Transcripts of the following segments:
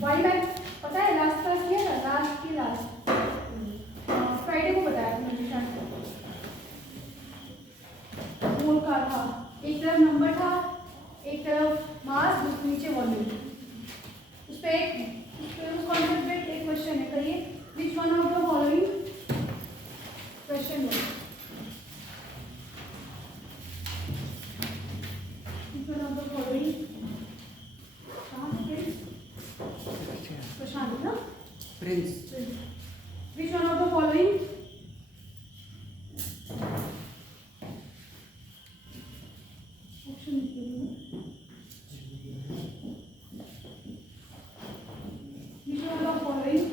Y math पता है, last class किया था, लास्ट की लास्ट फ्राइडे को बताया था मैंने शायद। मोल का था, एक तरफ नंबर था, एक तरफ मास, दूसरे नीचे वॉल्यूम। उस पे उस कॉन्सेप्ट पे एक क्वेश्चन है, करिए। Which one of the following question है, which one of the following, कहाँ से प्रशांत ना, Prince. Which one of the following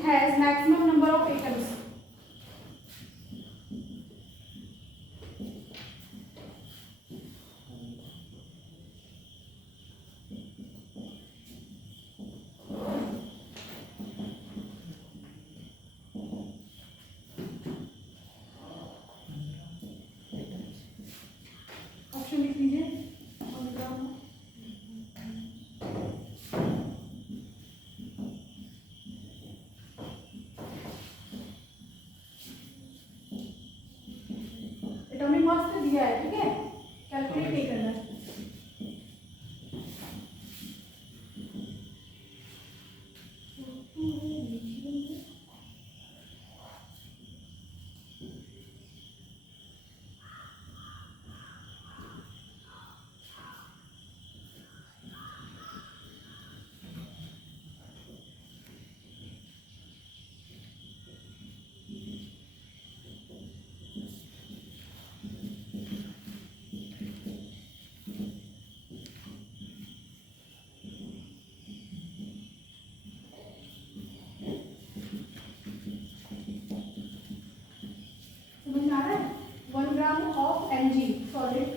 has maximum number of atoms? Option लिख लीजिए। एटॉमिक मास तो दिया है, ठीक है, कैलकुलेट नहीं करना है। समझ में आ रहा है? 1 gram of Mg solid,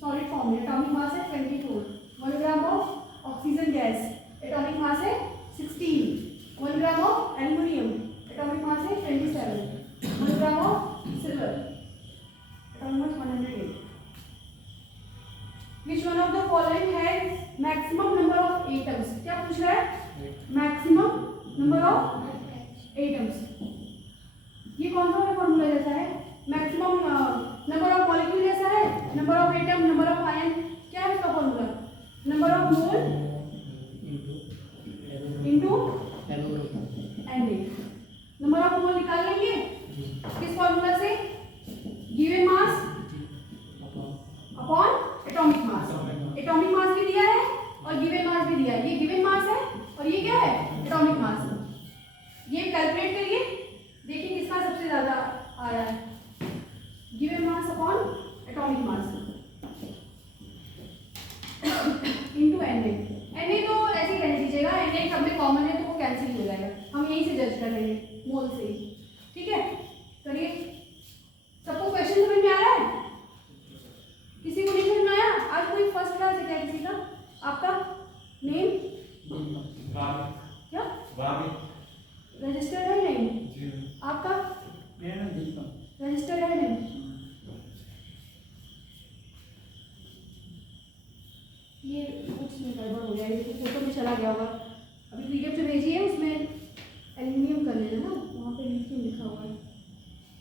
solid form में एटॉमिक मास है 24। 1 gram of oxygen gas, atomic mass है 16। 1 gram of aluminium, atomic mass है 27। 1 gram of silver, atomic mass 108। Which one of the following has maximum number of atoms? क्या पूछ रहा है? Maximum number of atoms. ये कौन सा फॉर्मूला जैसा है? मैक्सिमम नंबर ऑफ मॉलिक्यूल जैसा है, number of atom, number of ion, क्या है उसका formula? Number of mole into Na। Number of mole निकाल लेंगे किस फॉर्मूला से? गिवन मास अपॉन एटॉमिक मास। एटॉमिक मास भी दिया है और गिवन मास भी दिया है। ये गिवन मास है और ये क्या है? Atomic mass. ये कैलकुलेट करिए, देखिए किसका सबसे ज्यादा आ रहा है। Given mass upon atomic mass into Na। Na तो ऐसे ही रहने दीजिएगा, Na सब में कॉमन है तो वो कैंसिल हो जाएगा। हम यहीं से जज कर रहे हैं, मोल से ही, ठीक है। करिए, सबको क्वेश्चन समझ में आ रहा है? किसी को नहीं समझ में आया? आज कोई फर्स्ट क्लास है क्या किसी का? आपका नेम क्या? रजिस्टर है नहीं? आपका रजिस्टर है नहीं? ये कुछ में गड़बड़ हो गया, ये फोटो में चला गया होगा। अभी पीडीएफ जो भेजी है उसमें एल्यूमिनियम कर लेना ना, वहाँ पे लिथियम लिखा हुआ है,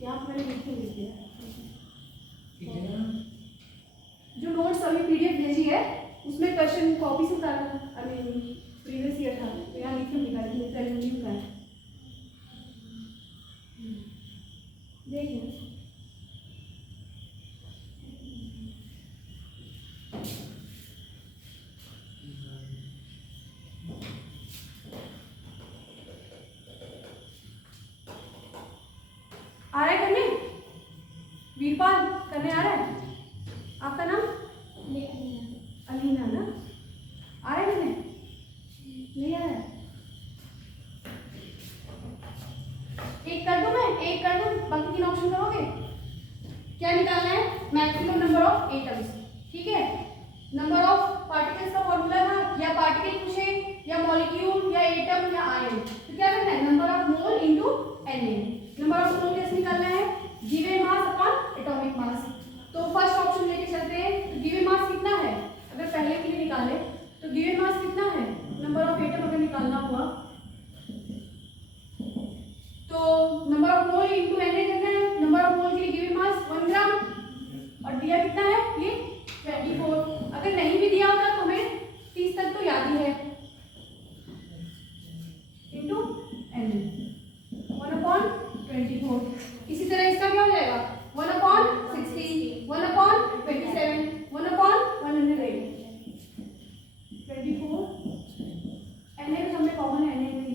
यहाँ पे मैंने लिथियम लिख दिया है। जो नोट्स अभी पीडीएफ भेजी है उसमें क्वेश्चन कॉपी से उतारा, आई मीन प्रीवियस ईयर था, तो यहाँ लिथियम लिखा है, ये एल्यूमिनियम का है। देखिए आ रहा है करने? वीरपाल करने आ रहा है? आपका नाम? अलीना ना? आ रहा है करने? नहीं आ रहा है? एक कर दूं मैं, एक कर दूं, बाकी 3 ऑप्शन करोगे? क्या निकालना है? मैक्सिमम नंबर ऑफ एटम्स, ठीक है। नंबर ऑफ पार्टिकल्स का फॉर्मूला था, या पार्टिकल पूछे या मॉलिक्यूल या एटम या आयन, तो क्या करना है? Number of mole into Na। Number of mole कैसे निकालना तो number of mole into N करना है। नंबर ऑफ मोल के लिए गिवन मास 1 ग्राम और दिया कितना है ये 24। अगर नहीं भी दिया होता तो हमें 30 तक तो याद ही है, इनटू एन 1/24। इसी तरह इसका क्या हो जाएगा 1/60, 1/27, 1/108। 24 एन है तो हमने कॉमन एन में लिख ली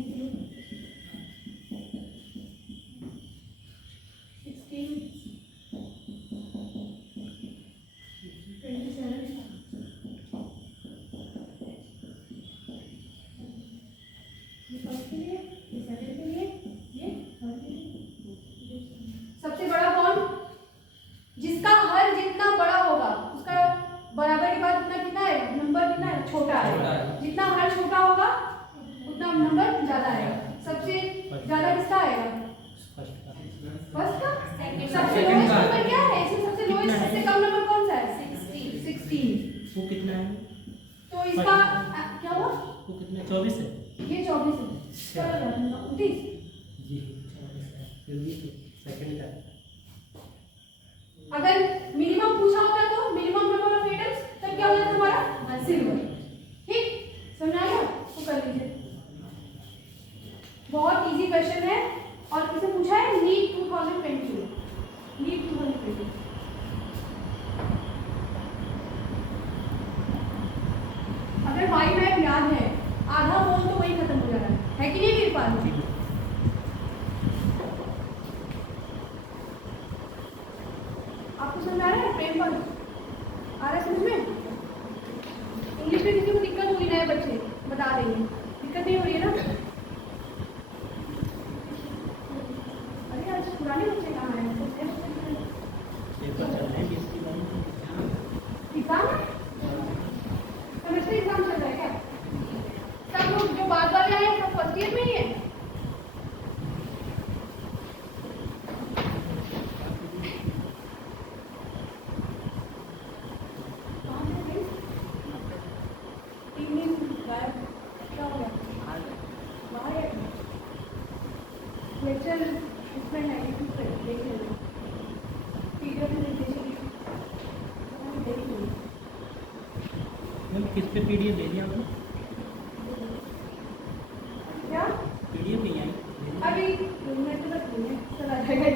16, 27, ये फर्स्ट के लिए, ये सेकंड के लिए, ये थर्ड के लिए। सबसे बड़ा कौन? जिसका हर जितना बड़ा होगा उसका बराबर के बाद उतना कितना है नंबर कितना है छोटा है। जितना हर छोटा होगा उतना नंबर ज्यादा आएगा। सबसे ज्यादा किसका आएगा फर्स्ट का। सबसे लोएस्ट नंबर क्या है इसमें? सबसे लोएस्ट सबसे कम नंबर कौन सा है 16। वो कितना है? तो इसका क्या हुआ वो कितना 24 है? ये 24 है। चलो 29 जी 24 है। फिर भी सेकंड का अगर मिनिमम पूछा होता तो मिनिमम नंबर ऑफ एटम्स तब क्या हो जाता हमारा सिल्वर। ठीक समझ आया तो कर लीजिए। बहुत इजी क्वेश्चन है और किसे पूछा है नीट 2020 नीट 2020। अगर वाई मैप याद है आधा मोल तो वही खत्म हो जा रहा है कि नहीं मेरे पास। आपको समझ आ रहा है प्रेम पर आ रहा है समझ में? इंग्लिश में किसी को दिक्कत होगी नए बच्चे बता देंगे, दिक्कत नहीं हो रही है ना? अरे आज पुराने बच्चे कहाँ हैं? एग्जाम है सेमेस्टर एग्जाम चल रहा है क्या? सब लोग जो बाद वाले आए सब फर्स्ट ईयर में ही है। लेक्चर इसमें है यूट्यूब पे देख लेना, पीडीएफ में देख लेना। मैम किस पे पीडीएफ दे दिया आपने? क्या पीडीएफ नहीं आई अभी मैं तो बस नहीं है चला जाएगा।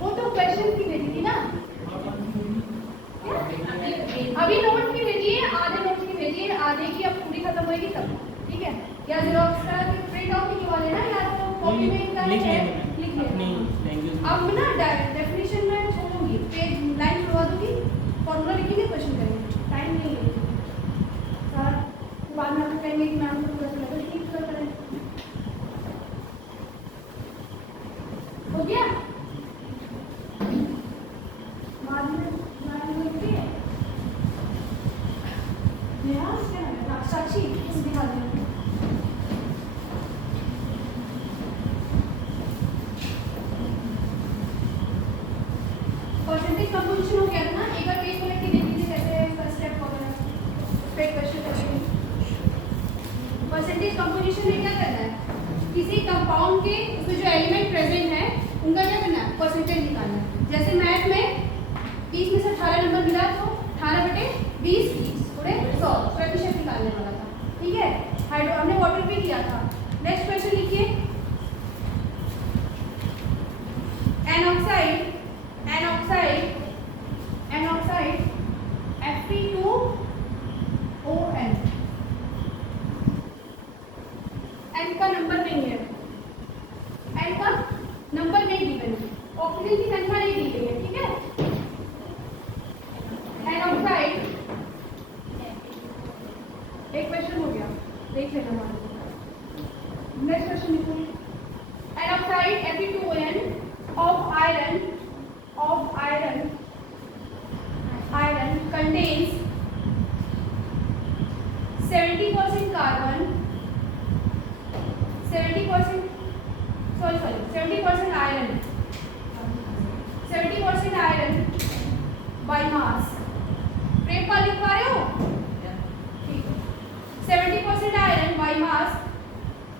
वो तो क्वेश्चन की भेजी थी ना, अभी नोट्स की भेजिए, आधे नोट्स की भेजिए, आधे की अब पूरी खत्म होगी तब। ठीक है या जेरॉक्स करा के प्रिंट आउट निकलवा लेना या तो कॉपी में लिख लिख लेना अपनी लैंग्वेज। अब ना डेफिनेशन में छोड़ूंगी, पेज लाइन छुड़वा दूंगी, फॉर्मूला लिखेंगे, क्वेश्चन करेंगे, टाइम नहीं लगेगा सर। बाद में आप कहेंगे कि मैम को क्वेश्चन लगा लेकिन पूरा करें। हो गया बाद में लिखती है साक्षी दिखा दें। परसेंटेज कंपोजिशन हो गया था ना, एक बार पेज खोल के देख लीजिए कैसे फर्स्ट स्टेप वगैरह पे क्वेश्चन करेंगे। परसेंटेज कंपोजिशन में क्या करना है, किसी कंपाउंड के उसमें जो एलिमेंट प्रेजेंट है उनका क्या करना है परसेंटेज निकालना है। जैसे मैथ में 20 में से 18 नंबर मिला तो 18/20 थोड़े 100 प्रतिशत निकालने वाला था। ठीक है हाइड्रो हमने वाटर पे किया था। नेक्स्ट क्वेश्चन लिखिए एनऑक्साइड Fe2O(N) N का नंबर नहीं है, N का नंबर नहीं दी गई, ऑक्सीजन की संख्या नहीं दी गई है। ठीक है एनऑक्साइड एक क्वेश्चन हो गया, देख लेना बाद में। नेक्स्ट क्वेश्चन लिखो एनऑक्साइड Fe2O(N) of iron contains 70% carbon, 70% iron, 70% iron by mass। प्रेम लिख पा रहे हो? ठीक है 70% iron by mass,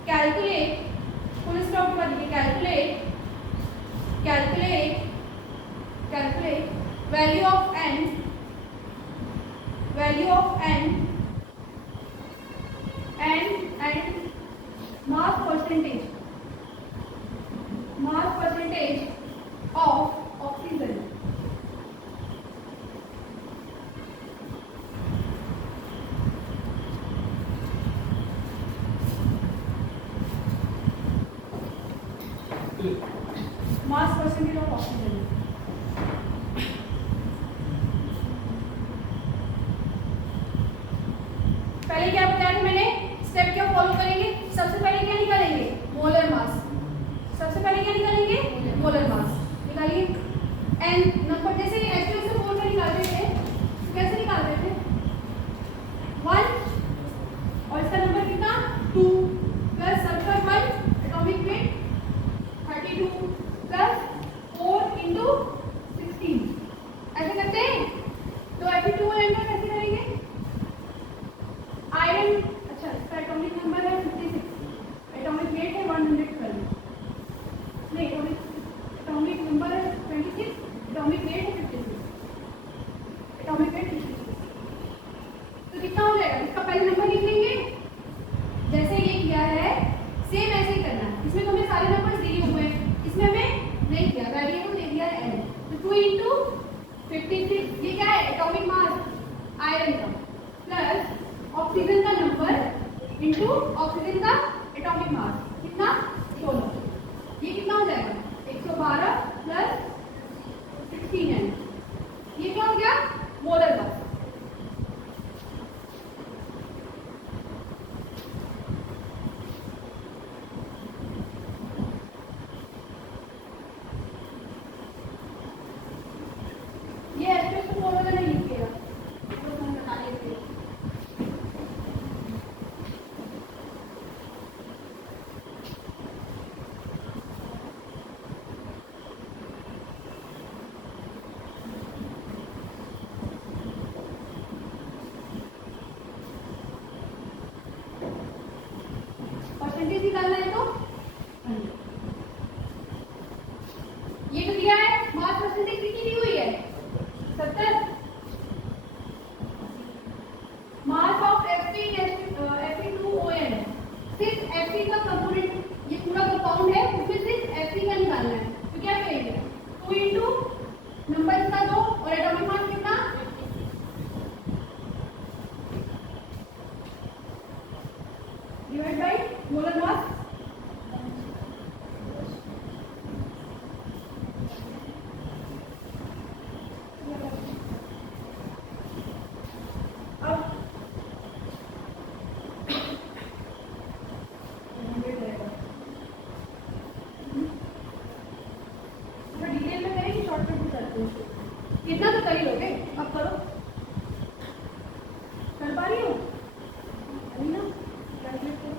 calculate mass percentage of oxygen. Mass percentage of oxygen. पहले क्या बताया था मैंने, स्टेप क्या फॉलो करेंगे, सबसे पहले क्या निकालेंगे, मोलर मास। सबसे पहले क्या निकालेंगे, मोलर मास निकालिए। एंड नंबर जैसे H2 से 4 का निकालते थे तो कैसे निकालते थे, 1 और इसका नंबर कितना 2 plus sulphur 1 atomic weight 32 plus 4 into 16 ऐसे करते हैं। तो Fe2 और एंटर कैसे करेंगे, आयरन, अच्छा इसका एटॉमिक नंबर है 56, एटॉमिक वेट है 112, नहीं एटॉमिक नंबर है 26, एटॉमिक वेट है 56, एटॉमिक वेट 56। तो कितना हो जाएगा, इसका पहले नंबर लिख लेंगे, जैसे ये किया है सेम ऐसे ही करना है। इसमें तो हमें सारे नंबर्स दिए हुए हैं, इसमें हमें नहीं किया, वेरिएबल दे दिया है n, तो 2 इंटू 56, ये क्या है एटॉमिक मास आयरन का, प्लस ऑक्सीजन का नंबर इंटू ऑक्सीजन का एटॉमिक मास कितना 16, ये कितना हो जाएगा 112 प्लस 16n, ये क्या हो गया मोलर मास। ये H2 को 4 वाला नहीं लिखिएगा, तो हम बता देते हैं। परसेंटेज निकालना है तो ये तो दिया है, मास परसेंटेज कितनी दी हुई है 70, मास ऑफ Fe2ON, सिर्फ Fe का कंपोनेंट, ये पूरा कंपाउंड है उसमें सिर्फ Fe का निकालना है, तो क्या करेंगे 2 इंटू नंबर इसका 2 और एटॉमिक मास कितना, divide by molar mass. Detail में करें कि शॉर्टकट में करते हैं, कितना तो कर ही लोगे, अब करो, कर पा रही हो अभी ना, कैलकुलेट करो।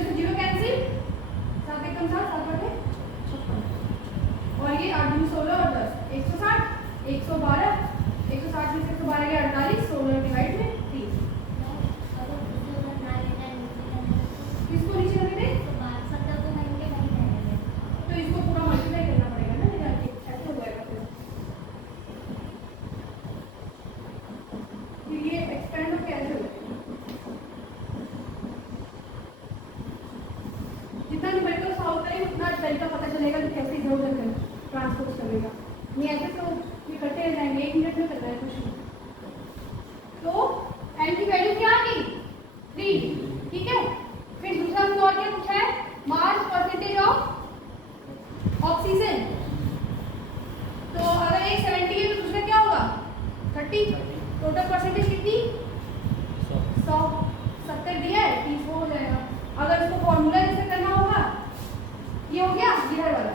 जीरो से जीरो कैंसिल, 7 एकम 7, 7 बटे 56 और ये 8 दूनी 16 और 10 160 112 160 में से 112 गया 48 16 डिवाइड में 3 इसको नीचे रख दे तो इसको पूरा मल्टीप्लाई करना पड़ेगा ना निकाल के ऐसे हो जाएगा फिर ये एक्सपेंड होकर ऐसे हो जाएगा जितना न्यूमेरिकल सॉल्व करें उतना तरीका पता चलेगा कि कैसे इधर उधर ट्रांसपोज करेगा नहीं ऐसे तो ये करते रह जाएंगे 1 मिनट में करना है क्वेश्चन तो n की वैल्यू क्या आ गई 3 ठीक है फिर दूसरा हमने और क्या पूछा है मास परसेंटेज ऑफ ऑक्सीजन तो अगर एक 70 है तो दूसरा क्या होगा 30 टोटल परसेंटेज कितनी 100 70 दिया है 30 हो जाएगा अगर इसको फॉर्मूला जैसे करना होगा ये हो गया इधर वाला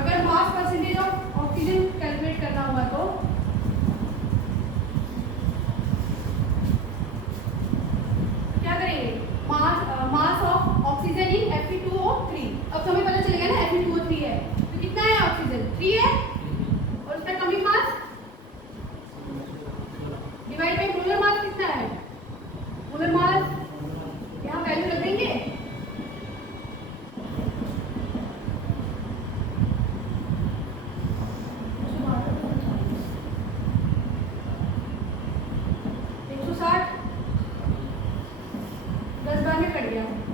अगर mass percentage of oxygen calculate करना होगा तो क्या करेंगे mass of oxygen in Fe2O3 अब तो हमें पता चलेगा ना Fe2O3 है तो कितना है ऑक्सीजन 3 है और उसका कमी mass divide by molar mass कितना है मोलर मास यहाँ वैल्यू रख देंगे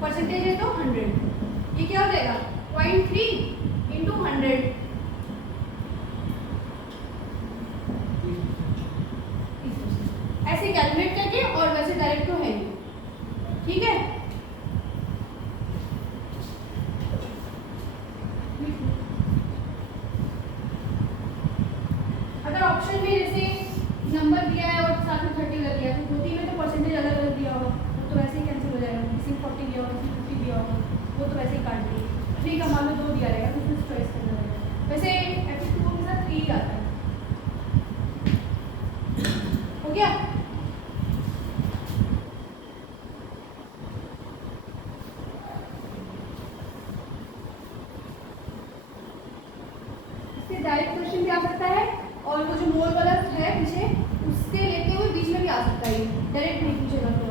परसेंटेज है तो 100 ये क्या हो जाएगा 0.3 इंटू 100 ऐसे कैलकुलेट करके और वैसे डायरेक्ट तो है ठीक है अगर ऑप्शन में जैसे नंबर दिया है और साथ में 30 लग गया तो 2-3 में तो परसेंटेज अलग अलग दिया होगा तो वैसे ही कैंसिल हो जाएगा किसी 40 दिया होगा किसी 50 दिया होगा वो तो वैसे ही काट देंगे 3 का मान लो 2 दिया रहेगा तो उसमें चॉइस करना रहेगा वैसे Fe2O के साथ 3 ही आता है हो गया इससे डायरेक्ट क्वेश्चन भी आ सकता है और वो जो मोल वाला है पीछे उससे लेते हुए बीच में भी आ सकता है डायरेक्ट नहीं पूछेगा तो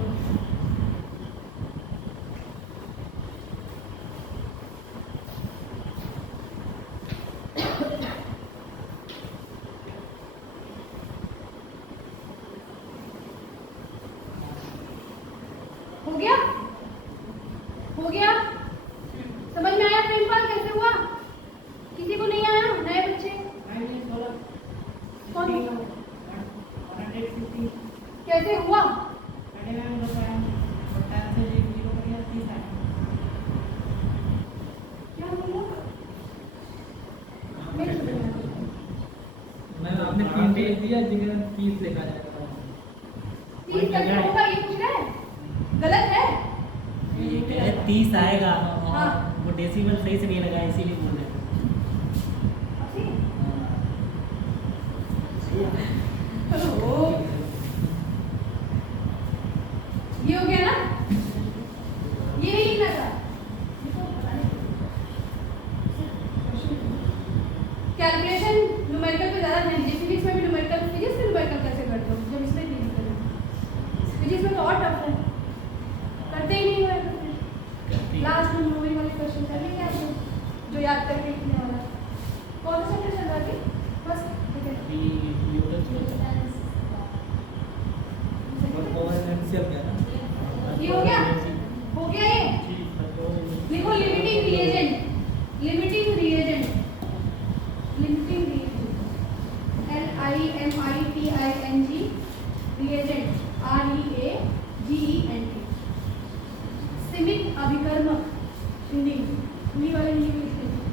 हो गया समझ में आया प्रेमपाल कैसे हुआ किसी को नहीं आया नए बच्चे कौन कैसे हुआ क्या बोला मैम आपने 3 पेज दिया जिसमें 30 लिखा जाएगा 30 कैसे होगा ये पूछ रहे हैं गलत है 30 आएगा हाँ। वो डेसिमल सही से नहीं लगा इसीलिए बोल रहे हेलो ये हो गया ना ये नहीं लिखना था कैलकुलेशन न्यूमेरिकल पे ज़्यादा ध्यान दीजिए फिजिक्स में भी न्यूमेरिकल फिजिक्स में न्यूमेरिकल कैसे करते हो जब इसमें नहीं करते फिजिक्स में तो और टफ है करते ही नहीं हुए लास्ट में मूवी वाले क्वेश्चन करने क्या है जो याद करके लिखने वाला कौन सा चैप्टर चल रहा है बस ठीक है ये हो गया ये लिखो limiting reagent limiting reagent LIMITING reagent REAGENT सीमित अभिकर्मक हिंदी वाले हिंदी में लिखते हैं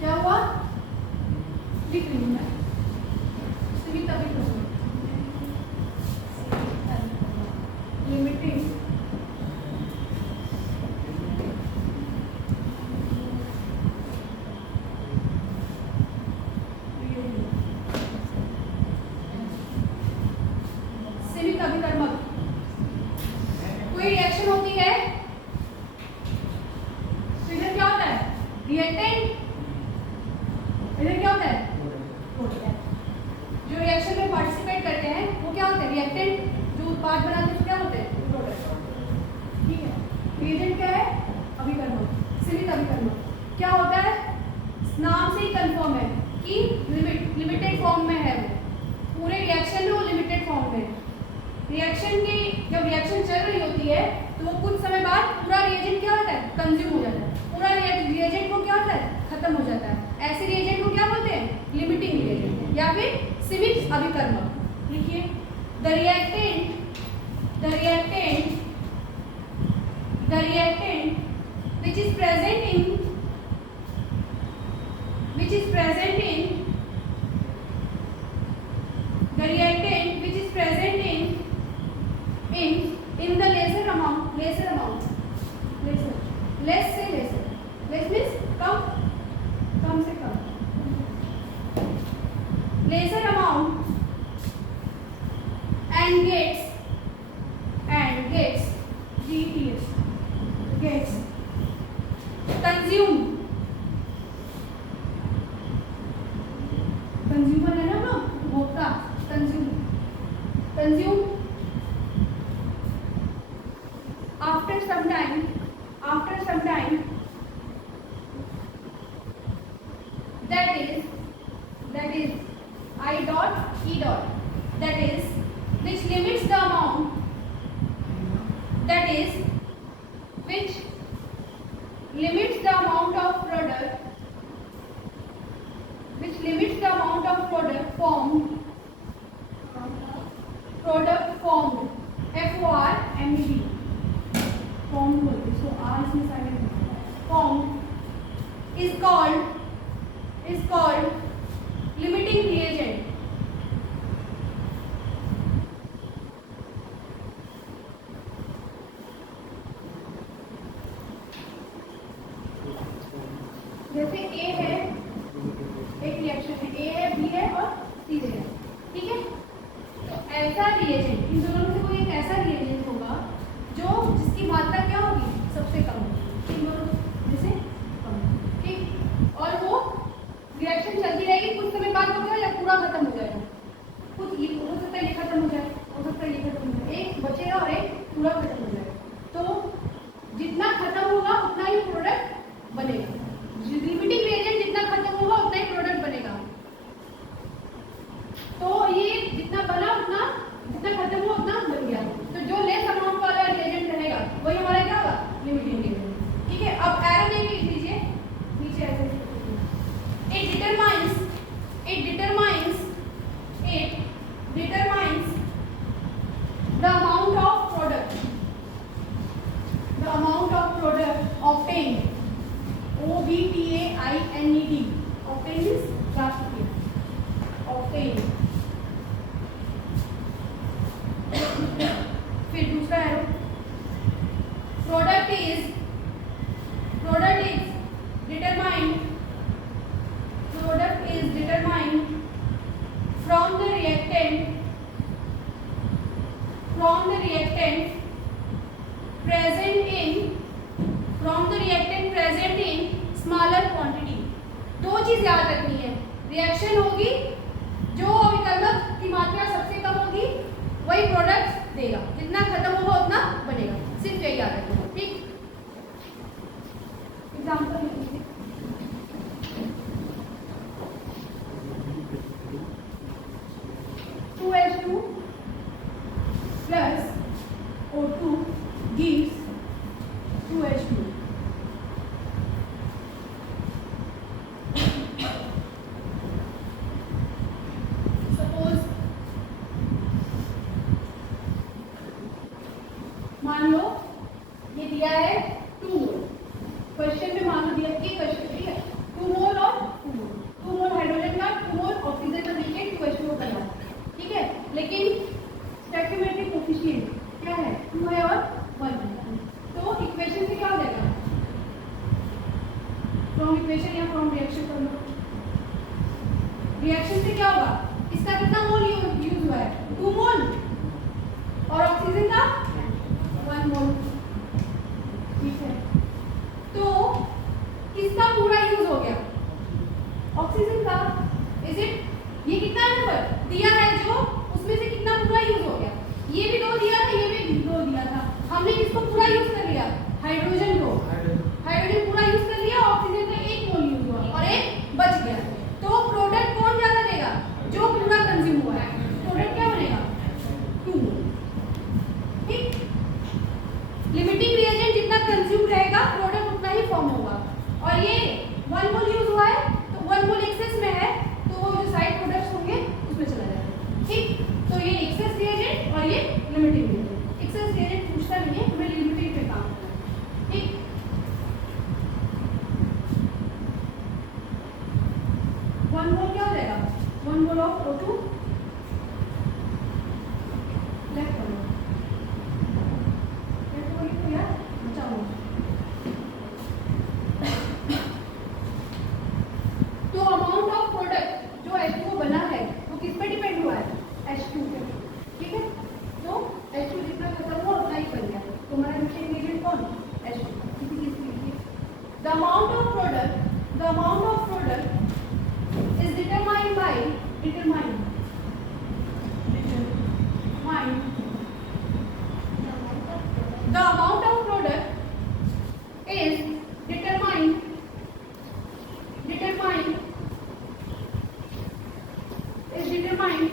क्या हुआ लिख रही हूँ मैं सीमित अभिकर्मक लिमिटिंग होता है। जो रिएक्शन में पार्टिसिपेट करते हैं वो क्या होते हैं? रिएक्टेंट। जो उत्पाद बनाते हैं वो क्या होते हैं? प्रोडक्ट। ठीक है। रिएजेंट क्या है? अभिकर्मक, सीमित अभिकर्मक। क्या होता है? नाम से ही कंफर्म है कि लिमिटेड फॉर्म में है वो। पूरे रिएक्शन में वो लिमिटेड फॉर्म में है। रिएक्शन की जब रिएक्शन चल रही होती है तो वो कुछ समय बाद पूरा रिएजेंट क्या होता है? कंज्यूम हो जाता है। पूरा रिएजेंट को क्या होता है? खत्म हो जाता है। ऐसे रिएजेंट को क्या बोलते हैं? लिमिटिंग रिएजेंट या फिर सीमित अभिकर्मक। लिखिए, the reactant which is present in the reactant which is present in the lesser amount less means कम से कम lesser amount and gets consumed consumer है ना, उपभोक्ता। Consume after some time that is I dot E dot, that is which limits the amount, that is which limits the amount of product, which limits the amount of product formed FORMED formed बोलते, so R इसमें silent है। formed is called limiting reagent। जैसे A है, एक reaction है, A है, B है और C है, ठीक है। तो ऐसा रिएजेंट, इन दोनों में से कोई एक ऐसा रिएजेंट होगा जो जिसकी मात्रा क्या होगी? सबसे कम होगी। इन दोनों में से कम, ठीक। और वो रिएक्शन चलती रहेगी, कुछ समय बाद वो क्या हो जाएगा? पूरा खत्म हो जाएगा। कुछ ये हो सकता है, ये खत्म हो जाए, हो सकता है ये खत्म हो जाए, एक बचेगा और एक पूरा खत्म हो जाएगा। तो जितना खत्म होगा उतना ही प्रोडक्ट बनेगा। लिमिटिंग रिएजेंट जितना खत्म होगा उतना ही प्रोडक्ट बनेगा। तो ये जितना बना उतना, जितना खत्म हुआ उतना बन गया। तो जो लेस अमाउंट वाला रिएजेंट रहेगा वही हमारा क्या होगा? लिमिटिंग रिएजेंट, ठीक है। अब एरो देख लीजिए नीचे ऐसे, it determines the amount of product obtained, OBTAINED, obtained is प्राप्त किया, obtained। फिर दूसरा arrow, product is determined from the reactant present in smaller quantity। दो चीज याद रखनी है, रिएक्शन होगी, जो अभिकर्मक की मात्रा सबसे कम होगी वही प्रोडक्ट देगा, जितना खत्म होगा उतना बनेगा। सिर्फ यही याद रखना, ठीक। एग्जाम्पल लीजिए, H2 plus O2 gives 2H2। Suppose मान लो ये दिया है 2 मोल, क्वेश्चन में मान लो दिया कि क्वेश्चन, ठीक है, 2 मोल और 2 मोल हाइड्रोजन का, 2 मोल ऑक्सीजन का मिलकर 2H2 करना है, ठीक है। लेकिन स्टोइकियोमेट्रिक कोफिशिएंट क्या है? 2 है और 1 है। तो इक्वेशन से क्या हो जाएगा? फ्रॉम इक्वेशन या फ्रॉम रिएक्शन कर लो। रिएक्शन से क्या होगा? इसका कितना मोल यूज हुआ है? 2 मोल, और ऑक्सीजन का 1 मोल, ठीक है। तो किसका पूरा यूज हो गया? ऑक्सीजन का। इज इट ये कितना नंबर दिया है जो उसमें से कितना पूरा यूज हो गया, ये भी 2 दिया था, ये भी 2 दिया था, हमने किसको पूरा यूज कर लिया, हाइड्रोजन को, हाइड्रोजन पूरा यूज कर लिया, ऑक्सीजन का 1 मोल यूज हुआ और 1 बच गया। तो प्रोडक्ट कौन ज्यादा देगा, जो पूरा कंज्यूम हुआ है, प्रोडक्ट क्या बनेगा 2 मोल। ठीक, लिमिटिंग रिएजेंट जितना कंज्यूम रहेगा प्रोडक्ट उतना ही फॉर्म होगा, और ये 1 मोल यूज हुआ है तो 1 मोल एक्सेस में है तो वो जो साइड प्रोडक्ट्स होंगे उसमें चला जाएगा। ठीक, तो ये एक्सेस रिएजेंट और ये लिमिटिंग रिएजेंट। एक्सेस रिएजेंट पूछता नहीं है, हमें लिमिटिंग पे काम करना है। ठीक, 1 मोल क्या हो जाएगा, 1 मोल ऑफ O2 लेफ्ट करो, लेफ्ट करो तो यार बचाओ। तो अमाउंट ऑफ प्रोडक्ट जो H2O बना है वो किस पे डिपेंड हुआ है, H2 पे। ठीक है, तो H2 जितना खत्म हुआ उतना ही बन गया, तो हमारा लिमिटिंग एजेंट कौन, H2। किसी चीज के लिए the amount of product is determined by the amount of product is determined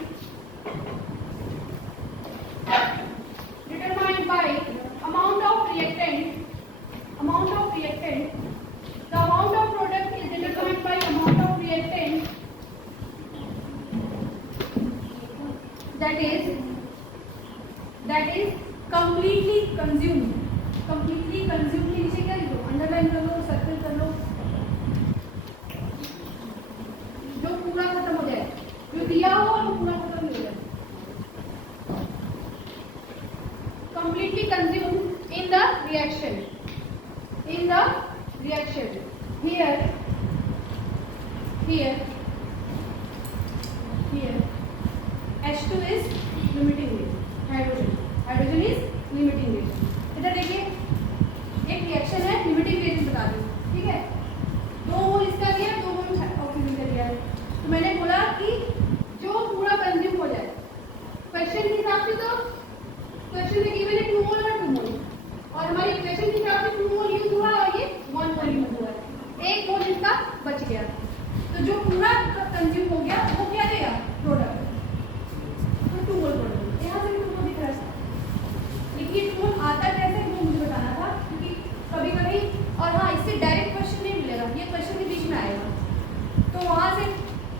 by amount of reactant. The amount of product is determined by amount of reactant that is completely consumed के नीचे क्या लिखो, underline कर लो, circle कर लो, जो पूरा खत्म हो जाए, जो दिया हो वो पूरा खत्म हो जाए। completely consumed in the reaction here H2 is limiting agent, hydrogen is limiting agent। इधर देखिए एक रिएक्शन है, लिमिटिंग एजेंट बता दी। ठीक है, 2 मोल इसका दिया, 2 मोल ऑक्सीजन का दिया है, तो मैंने बोला कि जो पूरा कंज्यूम हो जाए, क्वेश्चन के हिसाब से तो क्वेश्चन में गिवन है 2 मोल और 2 मोल, और हमारी इक्वेशन के हिसाब से 2 मोल यूज हुआ और ये 1 मोल यूज हुआ है, 1 मोल इसका बच गया, तो जो पूरा कंज्यूम हो गया वो क्या देगा, प्रोडक्ट, तो 2 मोल प्रोडक्ट। यहाँ से भी 2 मोल दिख रहा है, लेकिन 2 मोल आता कैसे वो मुझे बताना था, क्योंकि कभी कभी, और हाँ इससे डायरेक्ट क्वेश्चन नहीं मिलेगा, ये क्वेश्चन के बीच में आएगा, तो वहाँ से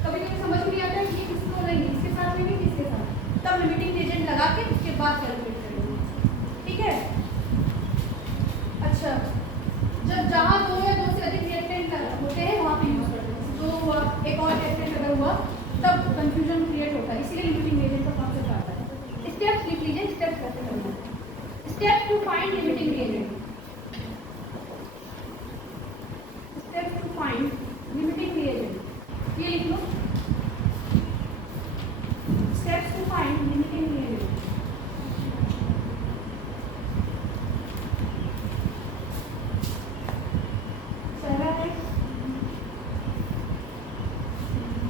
कभी कभी समझ नहीं आता कि ये किसको नहीं, इसके साथ में भी किसके साथ, तब लिमिटिंग एजेंट लगा के उसके बाद कैलकुलेट करेंगे। ठीक है, अच्छा, जब जहाँ 2 या 2 से अधिक रिएक्टेंट होते हैं वहाँ पे यूज करते हैं, तो एक और रिएक्टेंट अगर हुआ तब कंफ्यूजन क्रिएट होता है, इसलिए लिमिटिंग एजेंट का कॉन्सेप्ट आता है। स्टेप्स लिख लीजिए, स्टेप्स कैसे करना है। Steps to find limiting agent, steps to find limiting agent, ये लिख लो, steps to find limiting agent.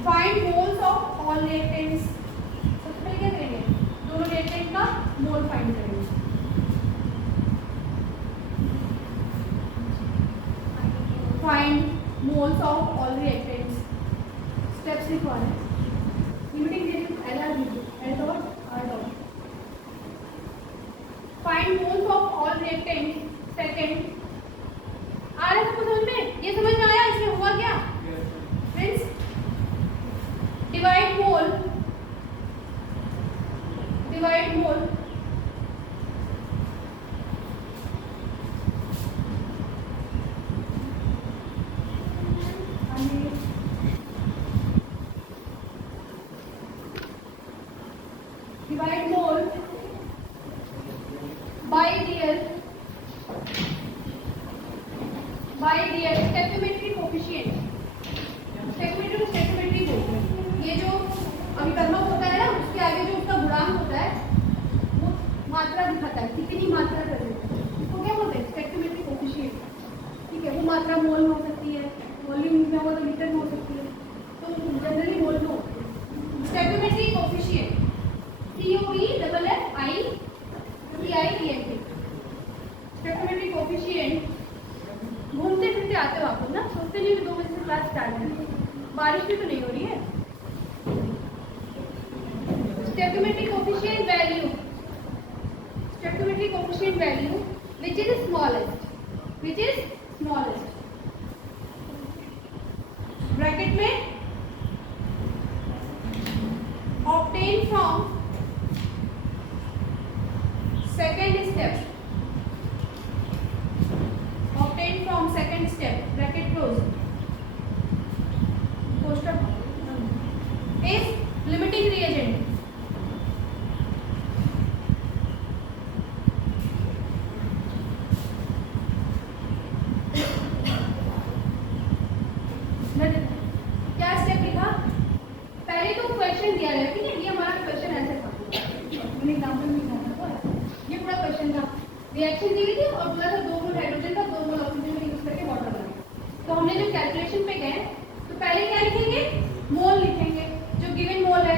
Find moles of all reactants, सबसे पहले क्या करेंगे, दोनों रिएक्टेंट का मोल फाइंड करेंगे। Find moles of all reactants, steps लिखवा रहे हैं, limiting agent L dot R dot, find moles of all reactants. Second, आ रहा है सबको समझ में, ये समझ में आया इसमें हुआ क्या friends, divide mole by their stoichiometry coefficient। Stoichiometry को स्टोइकियोमेट्री बोलते हैं, ये जो अभिकर्मक होता है ना उसके आगे जो उसका गुणांक होता है वो मात्रा दिखाता है, कितनी मात्रा कर रहे हैं, इसको क्या बोलते हैं, स्टोइकियोमेट्री कोएफिशिएंट। ठीक है, वो मात्रा मोल में हो सकती है, वॉल्यूम में हो तो लीटर में हो सकती है, तो जनरली मोल में होती है। Coefficient value which is smallest, bracket में obtain from second step, bracket close, कोष्ठक इज लिमिटिंग रिएजेंट, क्या स्टेप लिखा? पहले तो क्वेश्चन दिया है, ठीक है, ये हमारा क्वेश्चन ऐसे था, मैंने एग्जांपल में लिखा था, ये पूरा क्वेश्चन था, रिएक्शन दी गई थी और बोला था 2 मोल हाइड्रोजन का 2 मोल ऑक्सीजन में यूज करके वाटर बना। तो हमने जो कैलकुलेशन पे गए तो पहले क्या लिखेंगे? मोल लिखेंगे जो गिवन मोल है,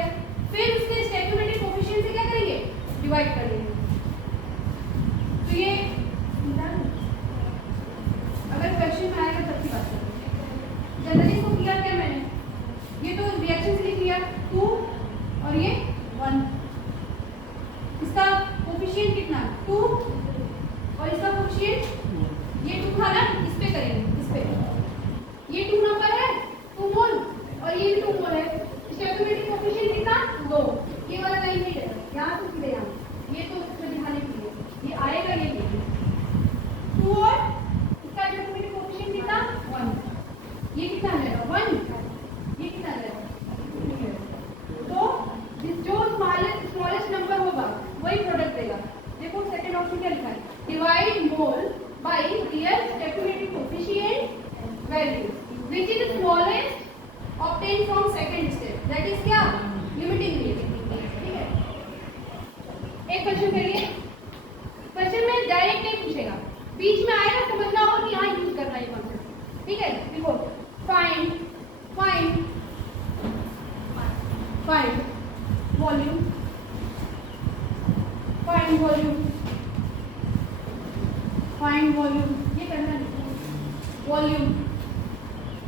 फिर उसके स्टोइकियोमेट्रिक कोफिशिएंट से क्या करेंगे? डिवाइड कर देंगे। तो ये अगर क्वेश्चन में आएगा तब की बात करेंगे। जनरली इसको किया क्या मैंने, ये तो रिएक्शन से लिख लिया 2 और ये 1, इसका कोफिशिएंट कितना 2 और इसका कोफिशिएंट ये 2 था ना, इस पे करेंगे, इस पे ये 2 नंबर है 2 मोल और ये भी 2 मोल है, स्टोइकियोमेट्रिक कोफिशिएंट कितना 2, ये वाला नहीं है यहाँ से सीधे यहाँ, ये तो उसमें दिखाने के लिए ये आएगा, ये 2 और इसका स्टोइकियोमेट्रिक कोफिशिएंट कितना 1, ये कितना रहेगा 1, ये कितना रहेगा। तो जो स्मॉलेस्ट नंबर होगा वही प्रोडक्ट देगा। देखो सेकंड ऑप्शन क्या लिखा है, divide mole by real stoichiometric coefficient value which is smallest obtain from second step, that is क्या लिमिटिंग रिएजेंट, ठीक है। एक क्वेश्चन करिए, क्वेश्चन में डायरेक्ट नहीं पूछेगा, बीच में आएगा, समझना होगा कि यहाँ यूज करना है ये कॉन्सेप्ट, ठीक है। देखो फाइंड वॉल्यूम, ये करना है, वॉल्यूम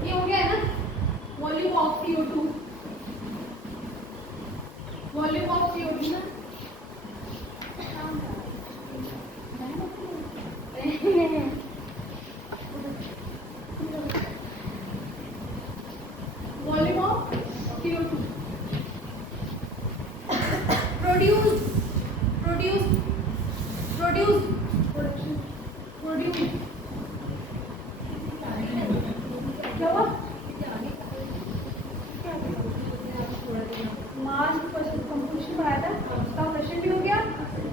ये हो गया है ना, वॉल्यूम ऑफ CO2 ना, वॉल्यूम ऑफ CO2 क्या हुआ? मास कंपोजिशन पढ़ाया था, उसका क्वेश्चन भी हो गया,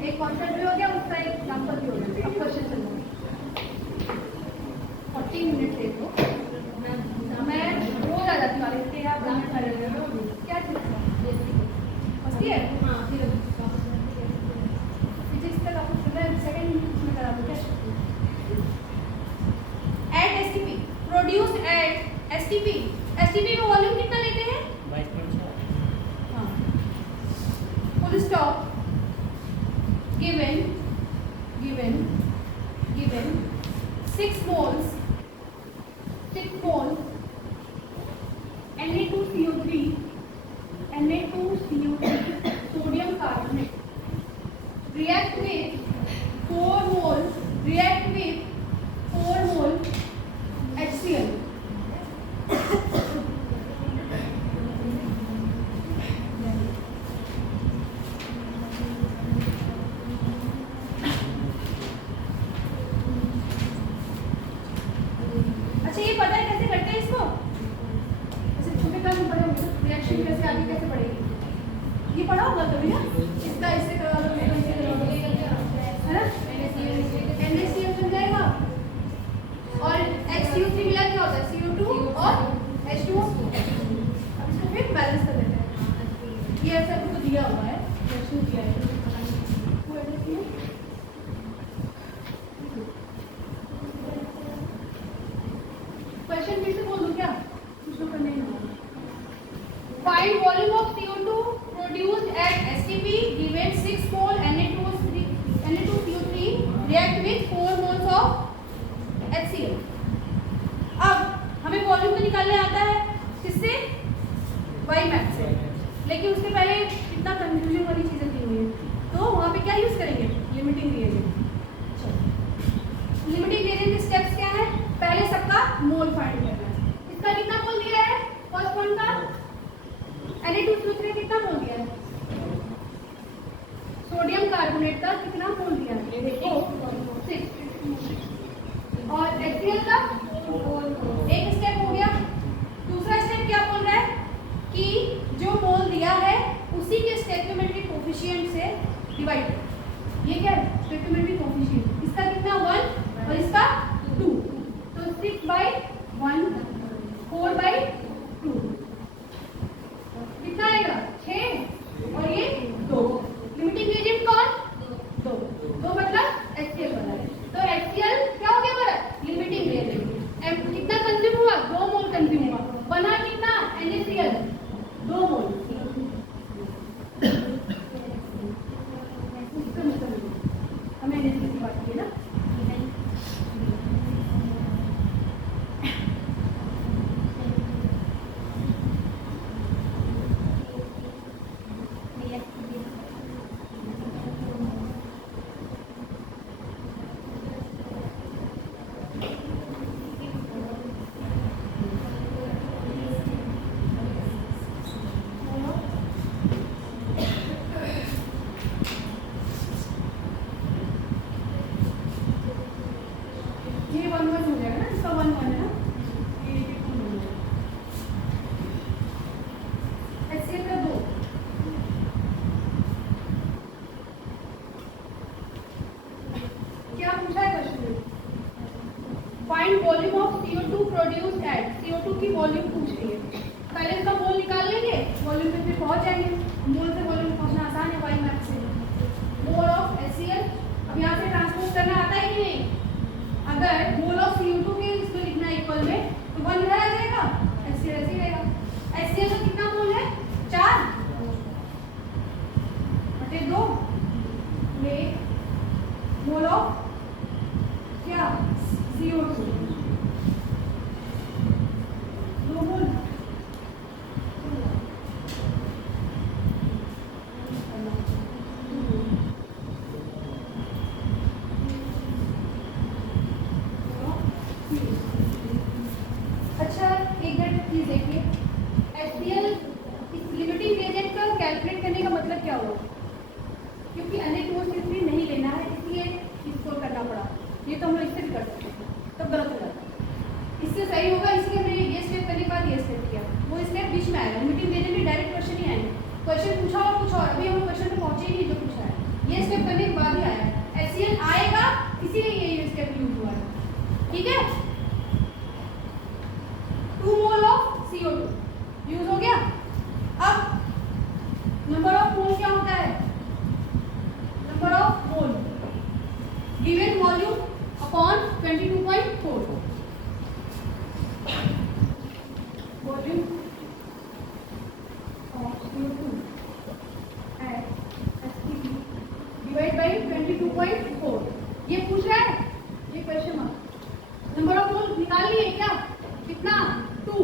एक कॉन्सेप्ट भी हो गया, उसका एक एग्जांपल भी हो गया। अब क्वेश्चन चल रहा है 40 मिनट ले लो, मैं रोज आ जाती हूँ, इसके आप क्या चीज़ है फिजिक्स तक आपको चल रहा है, सेकंड में करा दो क्या। At STP produced at STP में वॉल्यूम कितना लेते हैं? हाँ, full stop, given 6 moles Na2CO3 sodium carbonate react with 4 mole HCl. अच्छा, ये पता है कैसे करते हैं इसको? ऐसे छोटे क्लास में पढ़े होंगे, रिएक्शन कैसे आगे कैसे पढ़ेगी, ये पढ़ा होगा कभी ना, इसका इससे करवा दो, इससे करवा दो, है ना, NaCl बन जाएगा और HCO3 मिला क्या होता है CO2 और H2O। अब इसको फिर बैलेंस कर देते हैं, ये ऐसा आपको दिया हुआ है, रिएक्शन दिया है, वो ऐसे क्वेश्चन फिर से बोल दूं क्या, कुछ तो करने ही नहीं। Find volume of CO2 produced at STP given 6 mole Na2CO3 react with 4 moles of HCl। अब हमें वॉल्यूम तो निकालने आता है किससे? YMAP से, लेकिन उसके पहले कितना कंफ्यूजन वाली चीजें दी हुई है, तो वहाँ पे क्या यूज करेंगे? Limiting reagent. लिमिटिंग वेरिएंट के स्टेप्स क्या है? पहले सबका मोल फाइंड करना है। इसका कितना मोल दिया है? फर्स्ट वन का Na2CO3 कितना मोल दिया है? सोडियम कार्बोनेट का कितना मोल दिया है? देखो 6। और HCl का एक स्टेप हो गया। दूसरा स्टेप क्या बोल रहा है कि जो मोल दिया है उसी के स्टोइकियोमेट्रिक कोफिशिएंट से डिवाइड। ये क्या है? Stoichiometric coefficient. इसका कितना 1 और इसका 2, तो 6/1 4/2 कितना आएगा? 6 और ये 2। लिमिटिंग रिएजेंट कौन? 2 मतलब HCl वाला है। तो HCl क्या हो गया हमारा? Limiting reagent. कितना कंज्यूम हुआ? 2 मोल कंज्यूम हुआ। बना कितना? NaCl 2 मोल। हमें NaCl की बात की है ना। ये 1 1 हो जाएगा ना, इसका 1 1 है ना, ये 2 हो जाएगा। HCl का 2। क्या पूछा है क्वेश्चन में? Find volume of CO2 produced at. CO2 की वॉल्यूम पूछ रही है। पहले इसका मोल निकाल लेंगे, वॉल्यूम पे फिर पहुंच जाएंगे। मोल से वॉल्यूम पहुंचना आसान है वाई मैथ से। मोल ऑफ HCl, अब यहाँ से ट्रांसपोज करना आता है कि नहीं? अगर मोल ऑफ CO2 के इसको लिखना इक्वल में तो 1 इधर आ जाएगा, HCl ऐसे ही रहेगा। HCl का कितना मोल है? 4/2। ये मोल ऑफ क्या? CO2 2 मोल। अच्छा, एक मिनट प्लीज देखिए। HCl इस लिमिटिंग रिएजेंट का कैलकुलेट करने का मतलब क्या हुआ? क्योंकि Na2CO3 नहीं लेना है इसलिए इसको करना पड़ा। ये तो हम लोग इससे भी कर सकते हैं, तब गलत हो जाता है। इससे सही होगा, इसलिए हमने ये स्टेप करने के बाद ये स्टेप किया। वो स्टेप बीच में आएगा। लिमिटिंग रिएजेंट में डायरेक्ट क्वेश्चन ही आएंगे। क्वेश्चन पूछा और कुछ और, अभी हम क्वेश्चन पे पहुंचे ही नहीं जो पूछा है। ये स्टेप करने के बाद ही आया। HCl आएगा इसीलिए ये स्टेप यूज हुआ है। ठीक है, 2 मोल ऑफ CO2 यूज हो गया। अब नंबर ऑफ मोल क्या होता है? Number of mole given volume upon 22.4। Volume of CO2 at STP divide by 22.4। ये पूछ रहा है, ये question mark. Number of mole निकाल लिए क्या? कितना? 2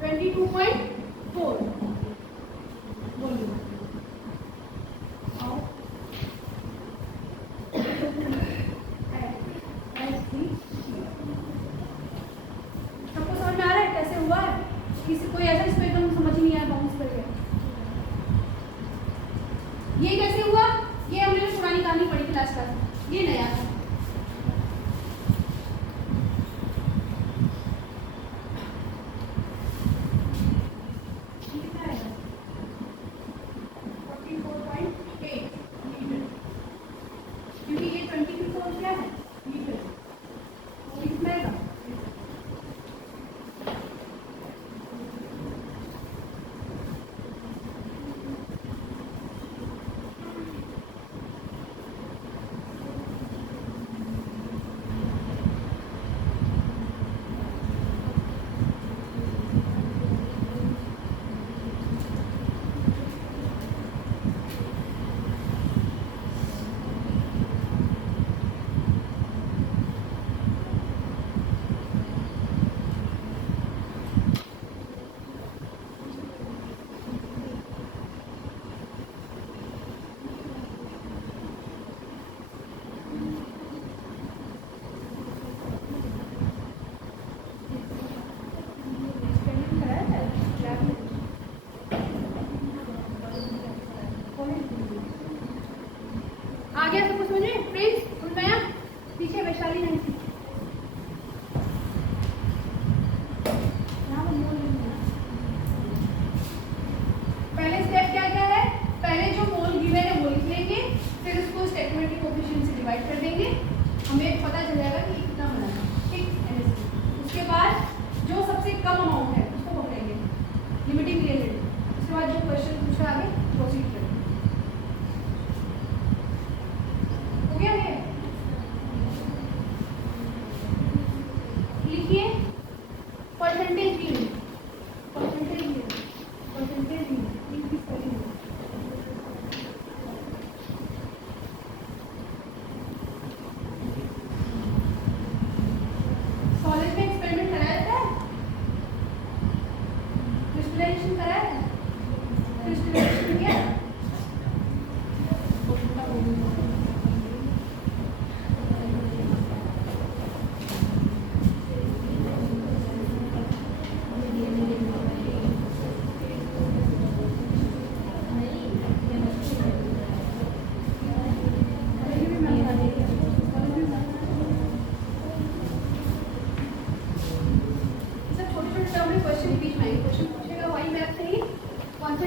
22.4 वॉल्यूम। सबको समझ में आ रहा है कैसे हुआ है? किसी कोई ऐसा इसको एकदम समझ नहीं आया बाउंस कर गया। ये कैसे हुआ? ये हमने पुरानी कहानी पढ़ी थी लास्ट क्लास में। कर देंगे, हमें पता चल जाएगा कि कितना बना है, ठीक NaCl। उसके बाद जो सबसे कम अमाउंट है उसको पकड़ेंगे, लिमिटिंग रिएजेंट। उसके बाद जो क्वेश्चन पूछा आगे प्रोसीड करेंगे। हो गया ये? लिखिए percentage unit, percentage unit, percentage unit किस करेंगे? सॉलिड में एक्सपेरिमेंट कराया जाता है, क्रिस्टलाइजेशन कराया है, क्रिस्टलाइजेशन किया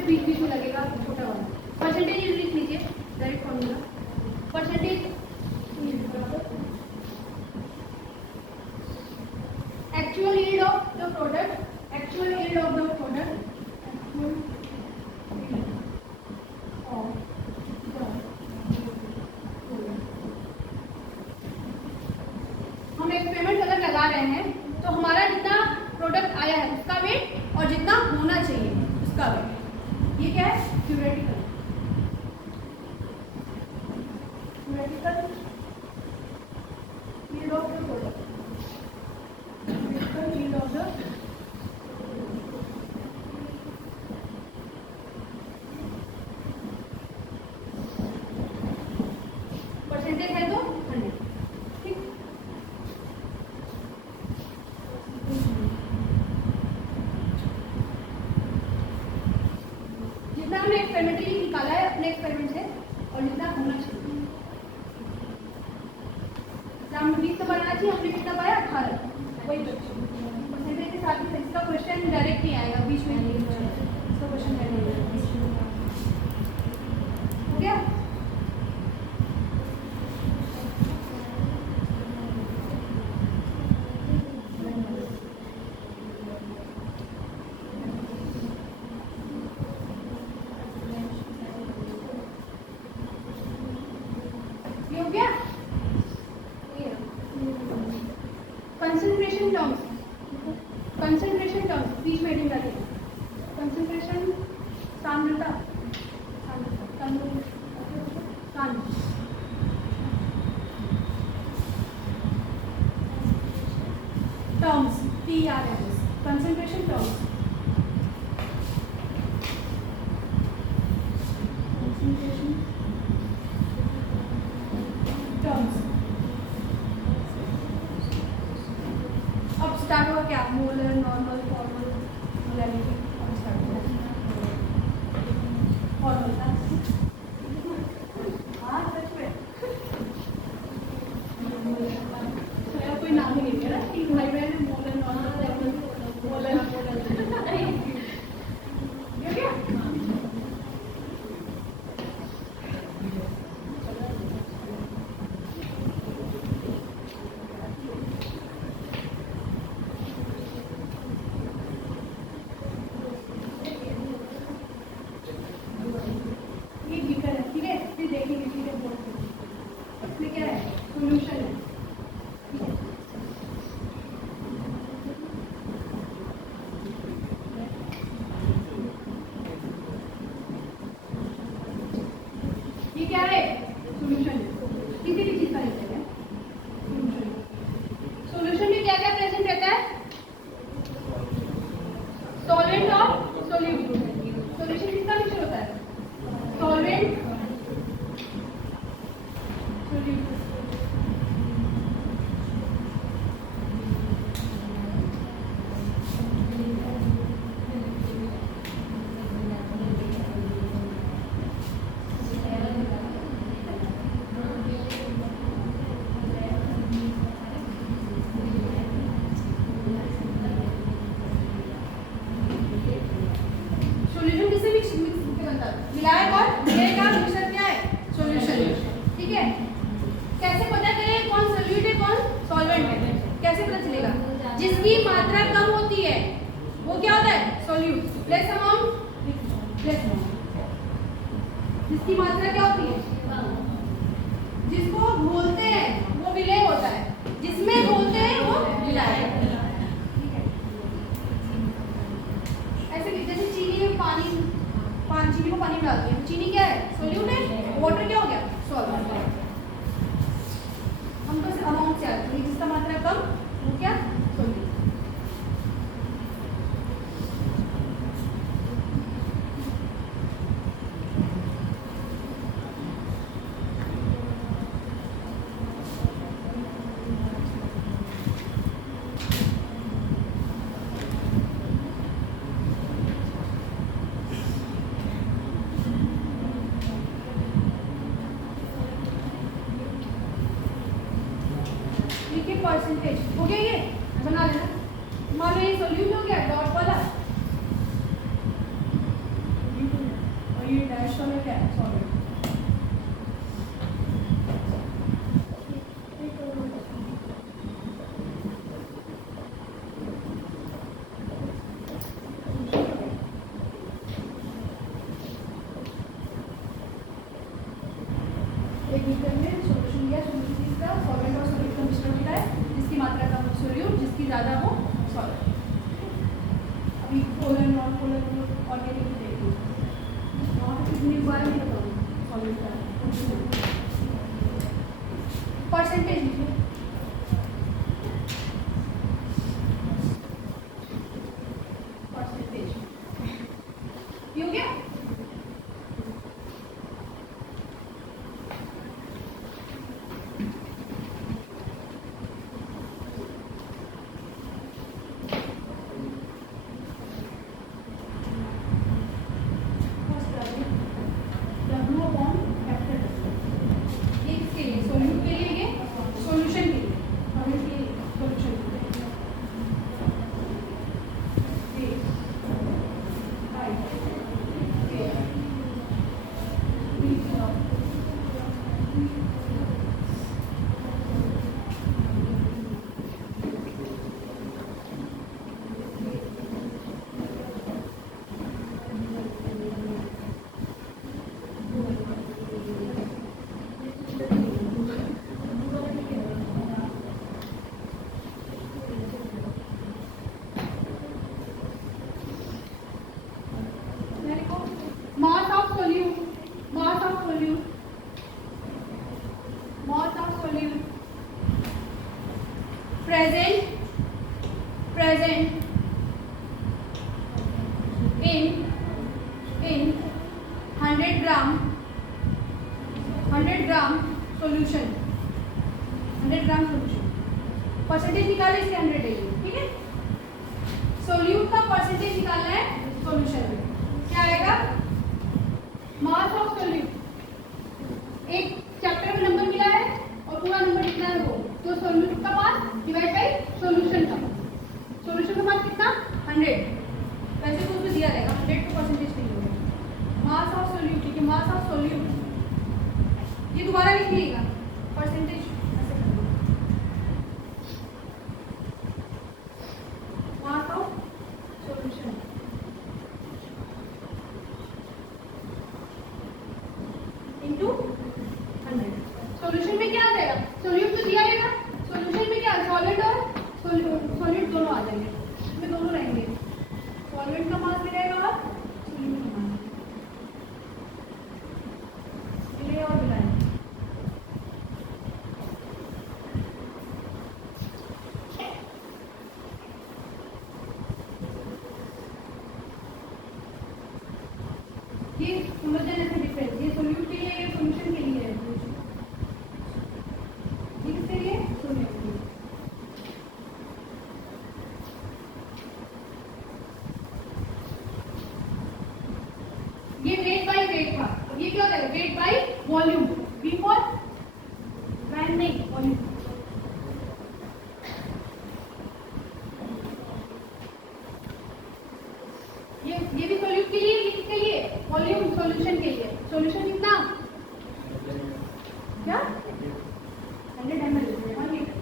बीच में लगेगा छोटा वाला। परसेंटेज लिख लीजिए, direct formula percentage actual yield of the product, actual yield of the product, हम एक्सपेरिमेंट अगर लगा रहे हैं तो हमारा जितना प्रोडक्ट आया है उसका वेट और जितना होना चाहिए उसका वेट, ये क्या है? Theoretical, theoretical yield of the product, theoretical yield of the percentage है तो 100, ठीक। जितना हमने एक्सपेरिमेंटली निकाला है अपने एक्सपेरिमेंट से और जितना होना चाहिए, हम 20 तो बनाना चाहिए, हमने कितना पाया 18, वही परसेंटेज के साथ ही इसका क्वेश्चन डायरेक्ट नहीं आएगा, बीच में नहीं इसका क्वेश्चन डायरेक्ट हो गया। हो गया? कंसंट्रेशन टर्म्स, कंसंट्रेशन टर्म्स बीच में हेडिंग डालिए, कंसंट्रेशन सांद्रता, terms TRMS, concentration terms, concentration terms. अब स्टार्ट हुआ क्या? मोलर, नॉर्मल, फॉर्मल, मोलैरिटी, अब स्टार्ट हुआ। Less amount, less amount. जिसकी मात्रा क्या होती है? जिसको घोलते हैं वो विलय होता है, जिसमें घोलते हैं वो विलय। ऐसे जैसे चीनी में चीनी को पानी में डालते हैं, चीनी क्या है? सोल्यूट है। वाटर क्या हो गया? सॉल्वेंट। हम बस अमाउंट से आते हैं, जिसका मात्रा कम वो क्या? सोल्यूट। परसेंटेज हो गया, ये बना लेना। मान लो ये सोल्यूट हो गया डॉट वाला, और ये डैश वाला क्या है? सॉल्वेंट। एक लीटर में सोल्यूशन लिया, सोल्यूशन इसका सॉल्वेंट और सोल्यूट का मिश्रण मिला है, जिसकी मात्रा कम वो सोल्यूट, जिसकी ज़्यादा वो सॉल्वेंट। अभी पोलर नॉन पोलर ऑर्गेनिक देखिए, वहाँ पे कितनी बार नहीं बताऊँ सॉल्वेंट का परसेंटेज लिखिए। परसेंटेज ये हो गया। present in 100 gram solution, 100 gram solution। Percentage निकाले इसके 100 है, ठीक है। सोल्यूट का परसेंटेज निकालना है सॉल्यूशन में, क्या आएगा? Mass of solute. एक चैप्टर में नंबर मिला है और पूरा नंबर कितना है वो, तो सोल्यूट का मास डिवाइड बाय सॉल्यूशन का। सॉल्यूशन का मास कितना? 100। वैसे तो उसमें दिया रहेगा 100 को परसेंटेज नहीं होगा। मास ऑफ सोल्यूट, ठीक है, मास ऑफ सोल्यूट। ये दोबारा लिख लीजिएगा, परसेंटेज ऐसे करना, mass of solution into 100। Solution में क्या आ जाएगा? सोल्यूट तो दिया रहेगा, सॉल्यूशन में क्या सॉलिड और सॉलिड दोनों आ जाएंगे, इसमें दोनों रहेंगे। सॉल्वेंट का मास मिलेगा और सोल्यूट का मास मिले और मिलाएंगे। ये समझ जाने से डिफरेंस, ये सोल्यूट के लिए, ये सॉल्यूशन के लिए है। ये किसके लिए? सोल्यूट के लिए। ये वेट बाय वेट था, और ये क्या होता है? Weight by volume. V for van नहीं, वॉल्यूम। ये भी सोल्यूट के लिए, ये किसके लिए? वॉल्यूम, सॉल्यूशन के लिए। सॉल्यूशन कितना? क्या? 100 ml, 1 litre.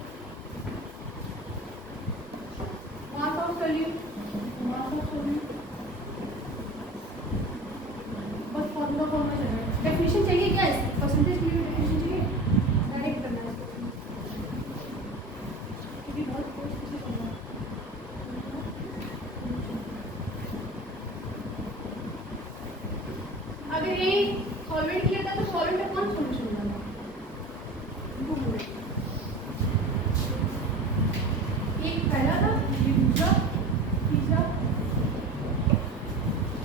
Mass of solute, mass of solute अगर ये सॉल्वेंट क्लियर था तो सॉल्वेंट का कौन सॉल्यूशन होगा? एक पहला था, ये दूसरा, तीसरा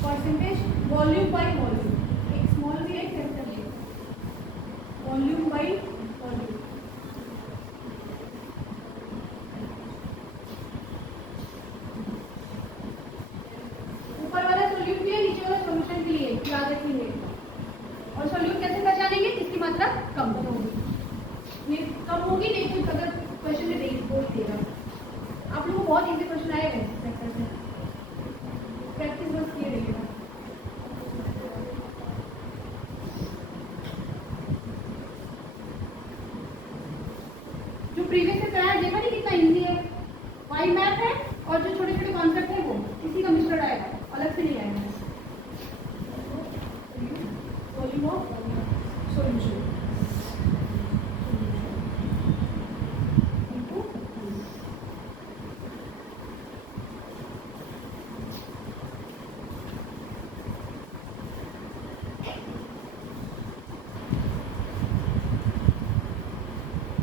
परसेंटेज वॉल्यूम बाय वॉल्यूम, एक स्मॉल भी है कैपिटल है, वॉल्यूम बाय वॉल्यूम। ऊपर वाला सॉल्यूट के लिए, नीचे वाला सॉल्यूशन के लिए याद रखेंगे। और सॉल्यूट कैसे पहचानेंगे? इसकी मात्रा कम होगी, ये कम होगी नहीं तो अगर क्वेश्चन में बोल देगा। आप लोगों को बहुत इजी क्वेश्चन आए हैं सेक्टर से, प्रैक्टिस बस किए रहिएगा। जो प्रीवियस से कराया देखा नहीं कितना इजी है, वाई मैप है और जो छोटे छोटे कॉन्सेप्ट है वो इसी का मिश्रण आएगा, अलग से नहीं आएगा। वॉल्यूम ऑफ सॉल्यूशन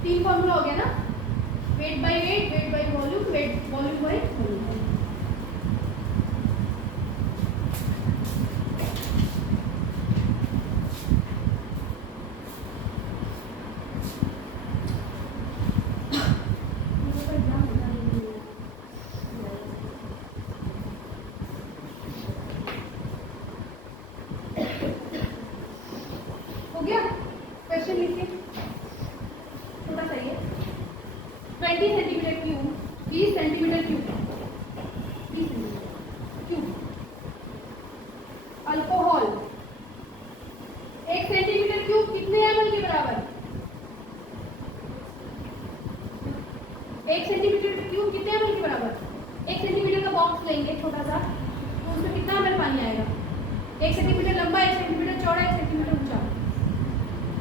तीन फॉर्मूला हो गया ना, weight by volume, weight volume by volume. हो गया? क्वेश्चन लिखिए, थोड़ा सा ये 20 centimetre cube, 20 centimetre cube, 20 centimetre cube alcohol 1 centimetre cube कितने ml के बराबर? 1 सेंटीमीटर क्यूब कितने ml के बराबर? 1 सेंटीमीटर का बॉक्स लेंगे छोटा सा, तो उसमें कितना ml पानी आएगा? 1 सेंटीमीटर लंबा, 1 सेंटीमीटर चौड़ा, 1 सेंटीमीटर ऊंचा,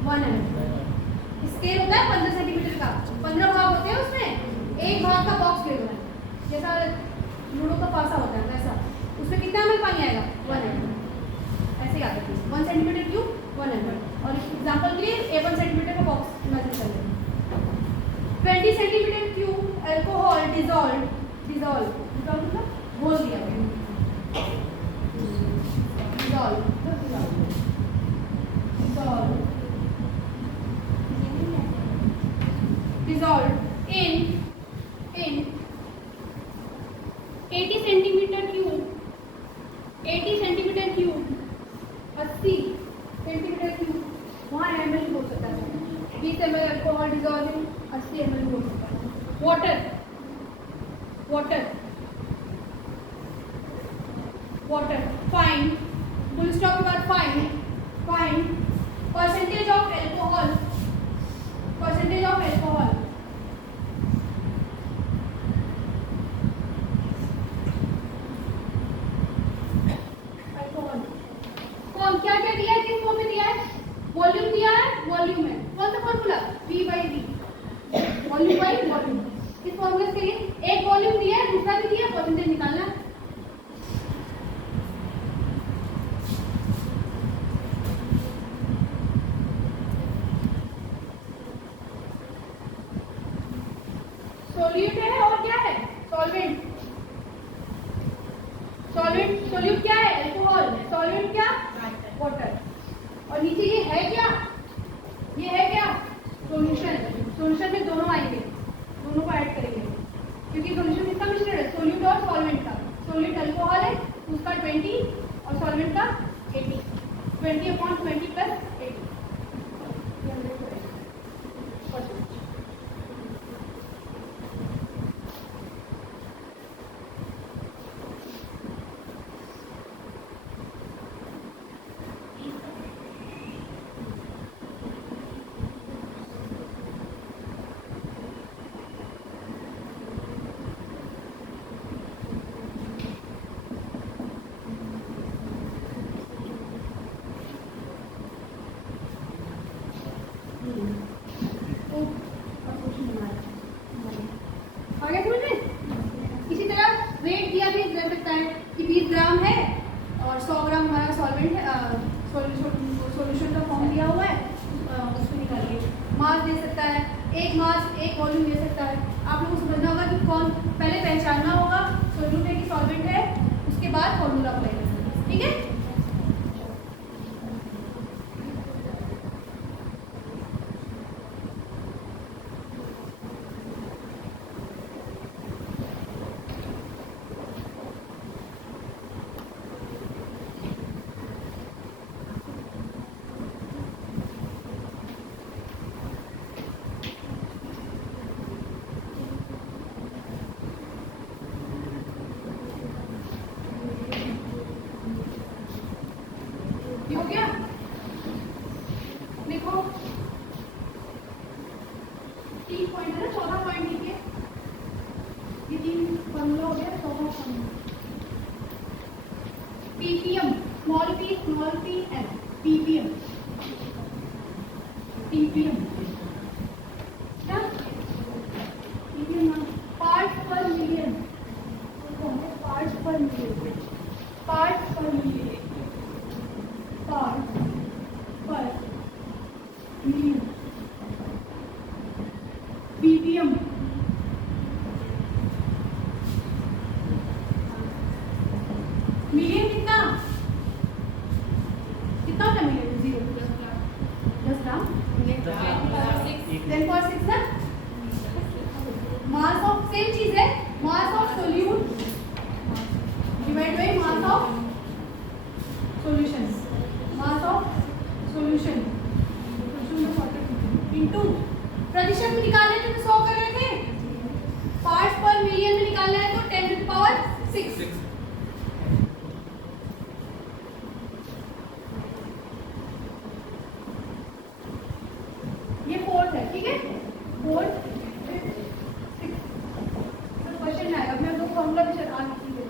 1 ml। स्केल होता है 15 सेंटीमीटर का, 15 भाग होते हैं उसमें, एक भाग का बॉक्स ले लो, जैसा लूडो का पासा होता है वैसा, उसमें कितना ml पानी आएगा? 1 ml। ऐसे याद रखिए, 1 सेंटीमीटर क्यूब 1 ml। और एग्जांपल के लिए 1 सेंटीमीटर का बॉक्स इमेजिन कर लें। 20 सेंटीमीटर क्यूब अल्कोहल डिसॉल्व मतलब घोल दिया, dissolve dissolved in 80 centimetre cube 80 centimetre cube 80 centimetre cube, वहाँ ml हो सकता है, 20 ml alcohol dissolve in 80 ml हो सकता है। वाटर फाइन, फुल स्टॉप के बाद फाइन परसेंटेज ऑफ अल्कोहल कौन क्या क्या दिया है, किस फॉर्म में दिया है? वॉल्यूम दिया है, वॉल्यूम है, कौन सा formula? V by V, volume by volume. इस फॉर्मूले के लिए एक वॉल्यूम दिया है, दूसरा भी दिया है, परसेंटेज निकालना है। सोल्यूट है और क्या है? सोल्यूट क्या है? अल्कोहल। सॉल्वेंट क्या? वाटर। और नीचे ये है क्या? सॉल्यूशन में दोनों आएंगे, दोनों को ऐड करेंगे, क्योंकि सॉल्यूशन किसका मिश्रण है? सोल्यूट और सॉल्वेंट का। सोल्यूट अल्कोहल है, उसका 20 और सॉल्वेंट का 80, 20/20 + 80। इसी तरह वेट दिया भी दे सकता है कि 20 ग्राम है और 100 ग्राम हमारा सॉल्वेंट है, सॉल्यूशन का फॉर्म दिया हुआ है, उसको निकालिए। मास दे सकता है, एक मास एक वॉल्यूम दे सकता है। आप लोगों को समझना होगा कि कौन पहले पहचानना होगा सोल्यूट है कि सॉल्वेंट है, उसके बाद फॉर्मूला अप्लाई करना है, ठीक है। ये हो गया, लिखो 3 पॉइंट है ना, 14 पॉइंट लिखिए। ये 3 फॉर्मूला हो गया, 14 formula. PPM, small p m, PPM, PPM क्या, PPM part per million, part per million, part per million, part per million, PPM. Million कितना कितना होता है मिलियन? 0 10 ग्राम, 10.6 ना। मास ऑफ सेम चीज है, mass of solute divide by mass of solution, mass of solution into प्रतिशत में निकालने थे तो 100 कर रहे थे, पार्ट्स पर मिलियन में निकालना है तो 10 to the power 6। ये फोर्थ है, ठीक है, फोर्थ क्वेश्चन में आएगा। मैं दो फॉर्मूला भी चला दी है,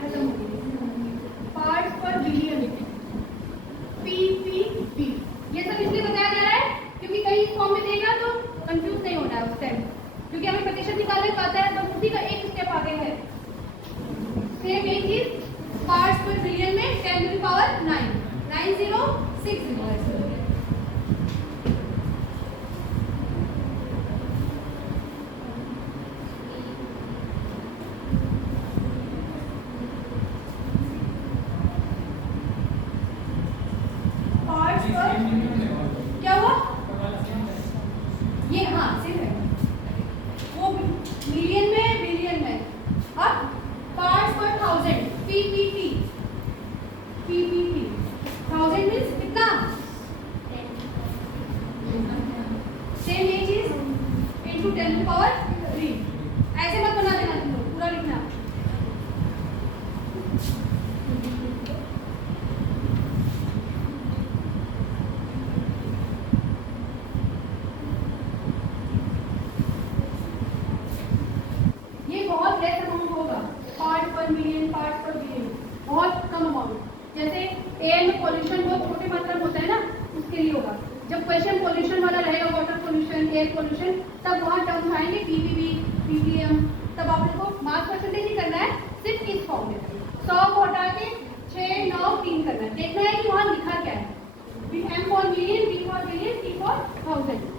खत्म हो गई। पार्ट्स पर बिलियन, पीपीपी, ये सब इसलिए बताया जा रहा है क्योंकि कहीं फॉर्म में देगा तो कंफ्यूज नहीं होना है उस टाइम, क्योंकि हमें प्रतिशत निकालने का आता है तो उसी का एक स्टेप आगे है। सेम एक चीज पार्ट्स पर बिलियन में 10 to the power 9, 9060 ऐसे। क्या हुआ ये? हाँ सिर्फ है वो मिलियन में बिलियन में। अब पार्ट्स पर 1000, पीपीपी, पीपीपी 1000 मींस कितना? सेम ये चीज इनटू 10 to the power 3। ऐसे मत बना देना, तुम लोग पूरा लिखना। मिलियन, पार्ट्स पर बिलियन, बहुत कम अमाउंट। जैसे एयर में पॉल्यूशन बहुत छोटे मात्रा में होता है ना, उसके लिए होगा। जब क्वेश्चन पॉल्यूशन वाला रहेगा, वाटर पॉल्यूशन, एयर पॉल्यूशन, तब वहाँ टर्म्स आएंगे पीपीबी, पीपीएम, तब आप लोग को मास परसेंटेज ही करना है, सिर्फ इस फॉर्म में 100 को हटा के 6, 9, 3 करना है। देखना है कि वहाँ लिखा क्या है, M for million, B for billion, T for 1000।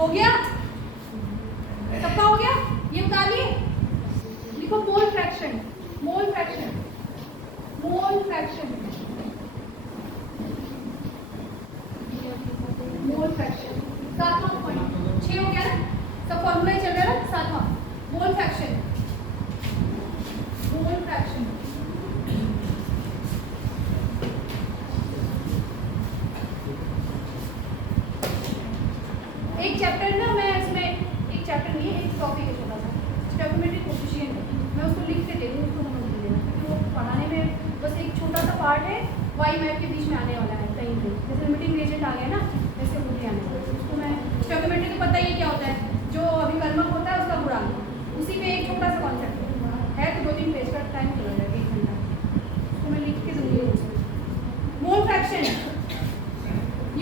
हो गया? सबका हो गया? ये बता लिए। लिखो mole fraction, mole fraction, mole fraction, mole fraction. 7वां पॉइंट 6 हो गया ना, सब फॉर्मूला ही चल रहा है ना। 7वां मोल फ्रैक्शन, मोल फ्रैक्शन। एक चैप्टर ना, मैं इसमें एक चैप्टर नहीं है, एक टॉपिक है छोटा सा, स्टोइकोमेट्रिक कोफिशिएंट है। मैं उसको लिख के दे दूँ, उसको समझ नहीं देना, क्योंकि वो पढ़ाने में बस एक छोटा सा पार्ट है, वाई मैप के बीच में आने वाला है कहीं पे। जैसे लिमिटिंग एजेंट आ गया ना, वैसे वो भी आने वाला है। उसको मैं स्टोइकोमेट्रिक को पता ही क्या होता है, जो अभी कर्म मेरा टाइम चला जाएगा 1 घंटा, तो मैं लिख के दूंगी नोट्स में। मोल फ्रैक्शन,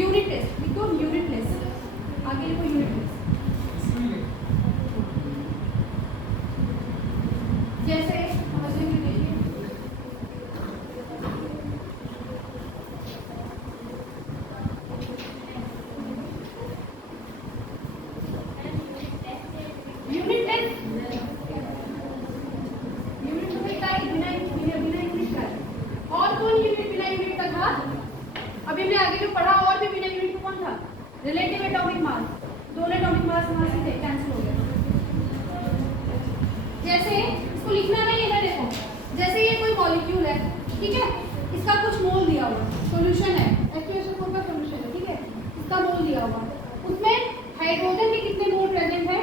यूनिट टेस्ट लिखो, यूनिट टेस्ट आगे लिखो, यूनिट टेस्ट। जैसे समझने के लिए यूनिट टेस्ट, यूनिट तो इकाई बिना यूनिट का है। और कौन यूनिट बिना यूनिट का था? अभी हमने आगे जो पढ़ा और भी बिना यूनिट का कौन था? रिलेटिव एटॉमिक मास, दोनों एटॉमिक मास हमारे से कैंसिल हो गए। जैसे इसको लिखना नहीं है, देखो जैसे ये कोई मॉलिक्यूल है, ठीक है, इसका कुछ मोल दिया हुआ सॉल्यूशन है, H2SO4 का सॉल्यूशन है, ठीक है, इसका मोल दिया हुआ, उसमें हाइड्रोजन के कितने मोल प्रेजेंट है,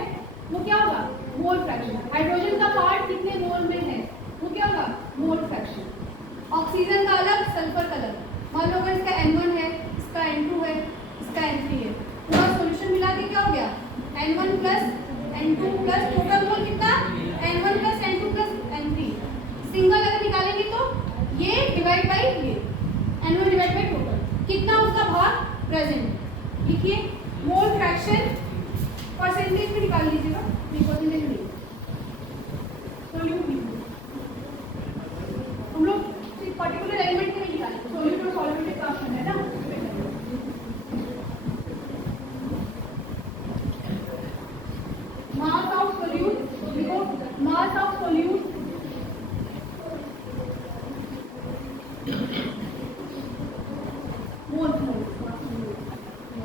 वो क्या होगा? Mole fraction. हाइड्रोजन का पार्ट कितने मोल में है, वो क्या होगा? Mole fraction. ऑक्सीजन का अलग, सल्फर का अलग। मान लो अगर इसका N1 है, इसका N2 है, इसका N3 है, पूरा सॉल्यूशन मिला के क्या हो गया? N1 plus N2 plus total mole कितना? N1 plus N2 plus N3। Single अगर निकालेंगे तो ये डिवाइड बाई ये, N1 डिवाइड बाई टोटल, कितना उसका भाग प्रेजेंट। लिखिए मोल फ्रैक्शन, परसेंटेज में निकाल लीजिएगा, परसेंटेज में सोल्यूट हम लोग पर्टिकुलर एलिमेंट में निकालेंगे, सोल्यूट और सॉल्वेंट का ऑप्शन है ना। मास ऑफ सोल्यूट लिखो, mass of solute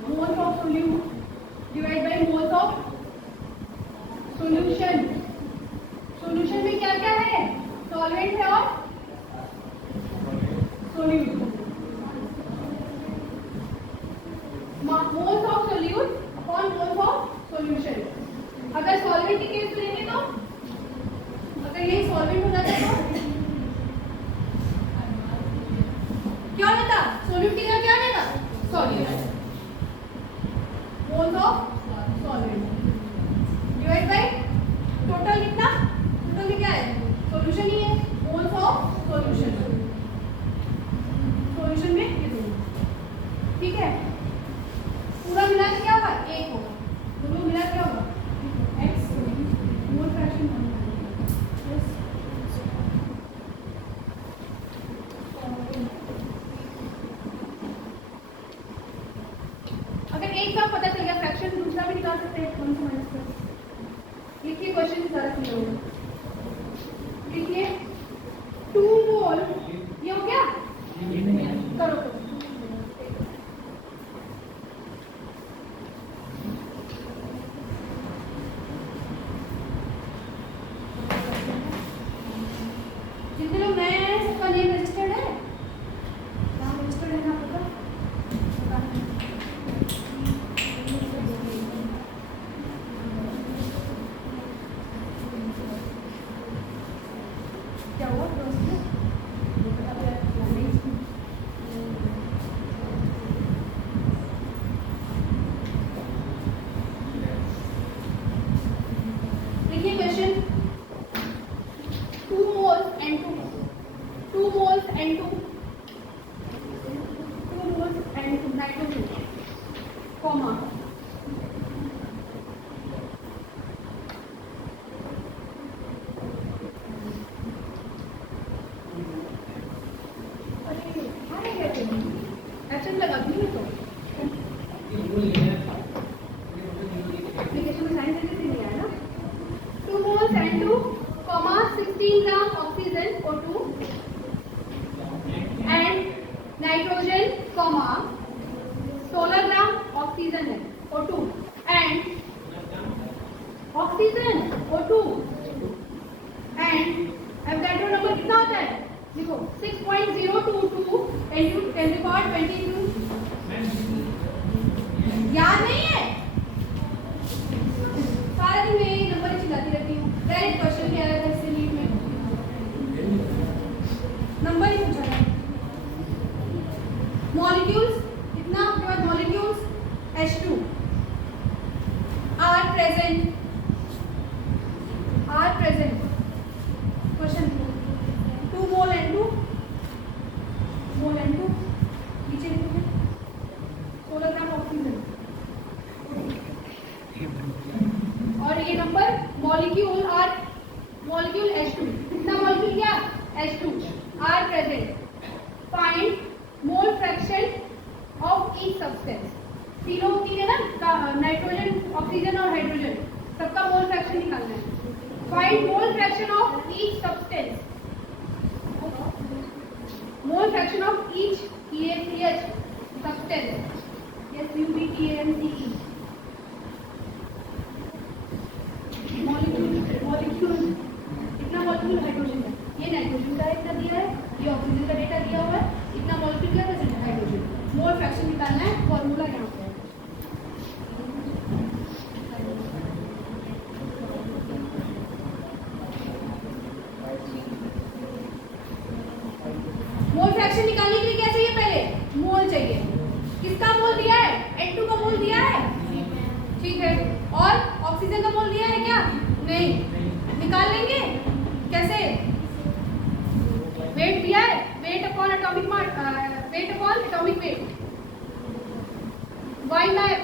moles of solute divide by moles of solution. Solution में क्या क्या है? सॉल्वेंट है और solute. Moles of solute upon moles of solution. अगर सॉल्वेंट के केस में लेंगे तो अगर यही सॉल्वेंट हो जाता तो क्या रहता? सोल्यूट की जगह क्या रहेगा? Solute. Moles of solvent divide by total कितना? टोटल में क्या है? सॉल्यूशन ही है, मोल्स ऑफ सॉल्यूशन। सॉल्यूशन में ये दोनों, ठीक है, पूरा मिला के क्या होगा? 1 होगा, दोनों मिला क्या होगा? x मोल फ्रैक्शन अगर एक का पता चल गया फ्रैक्शन, दूसरा भी निकाल सकते हैं, कौन सा माइनस कर। लिखिए क्वेश्चन सारा क्लियर होगा। लिखिए 2 मोल, ये हो गया, करो जितने लोग नए हैं सबका नेम रजिस्टर्ड है, नाम रजिस्टर्ड है ना आपका? क्या हुआ लिखिए question 2 moles N2 nitrogen, comma action लगा दी मैं तो एप्लीकेशन में साइन करके नहीं आया ना। 2 moles N2, 16 gram oxygen O2 and nitrogen, 16 gram oxygen है O2 and oxygen O2 and Avogadro number कितना होता है? देखो 6.022 into 10^22। याद नहीं है? सारा दिन मैं नंबर ही चिल्लाती रहती हूँ। डायरेक्ट क्वेश्चन क्या आया था इससे नीट में? नंबर ही पूछा था। मॉलिक्यूल्स कितना आपके पास? Molecules H2 are present question molecule H2, कितना मॉलिक्यूल क्या H2 are present, find mole fraction of each substance, तीनों है ना नाइट्रोजन ऑक्सीजन और हाइड्रोजन, सबका मोल फ्रैक्शन निकालना है। Find mole fraction of each substance, mole fraction of each EACH substance, SUBTANCE molecule इतना मॉलिक्यूल हाइड्रोजन का, ये नाइट्रोजन का इतना दिया है, ये ऑक्सीजन का डेटा दिया हुआ है, इतना मॉलिक्यूल क्या है हाइड्रोजन, मोल फ्रैक्शन निकालना है, फॉर्मूला यहाँ पे है। मोल फ्रैक्शन निकालने के लिए क्या चाहिए, पहले मोल चाहिए, किसका मोल दिया है N2 का मोल दिया है, ठीक है, और ऑक्सीजन का मोल दिया है क्या, नहीं, निकाल लेंगे कैसे, वेट दिया है, weight upon atomic mass, weight upon atomic weight, Y map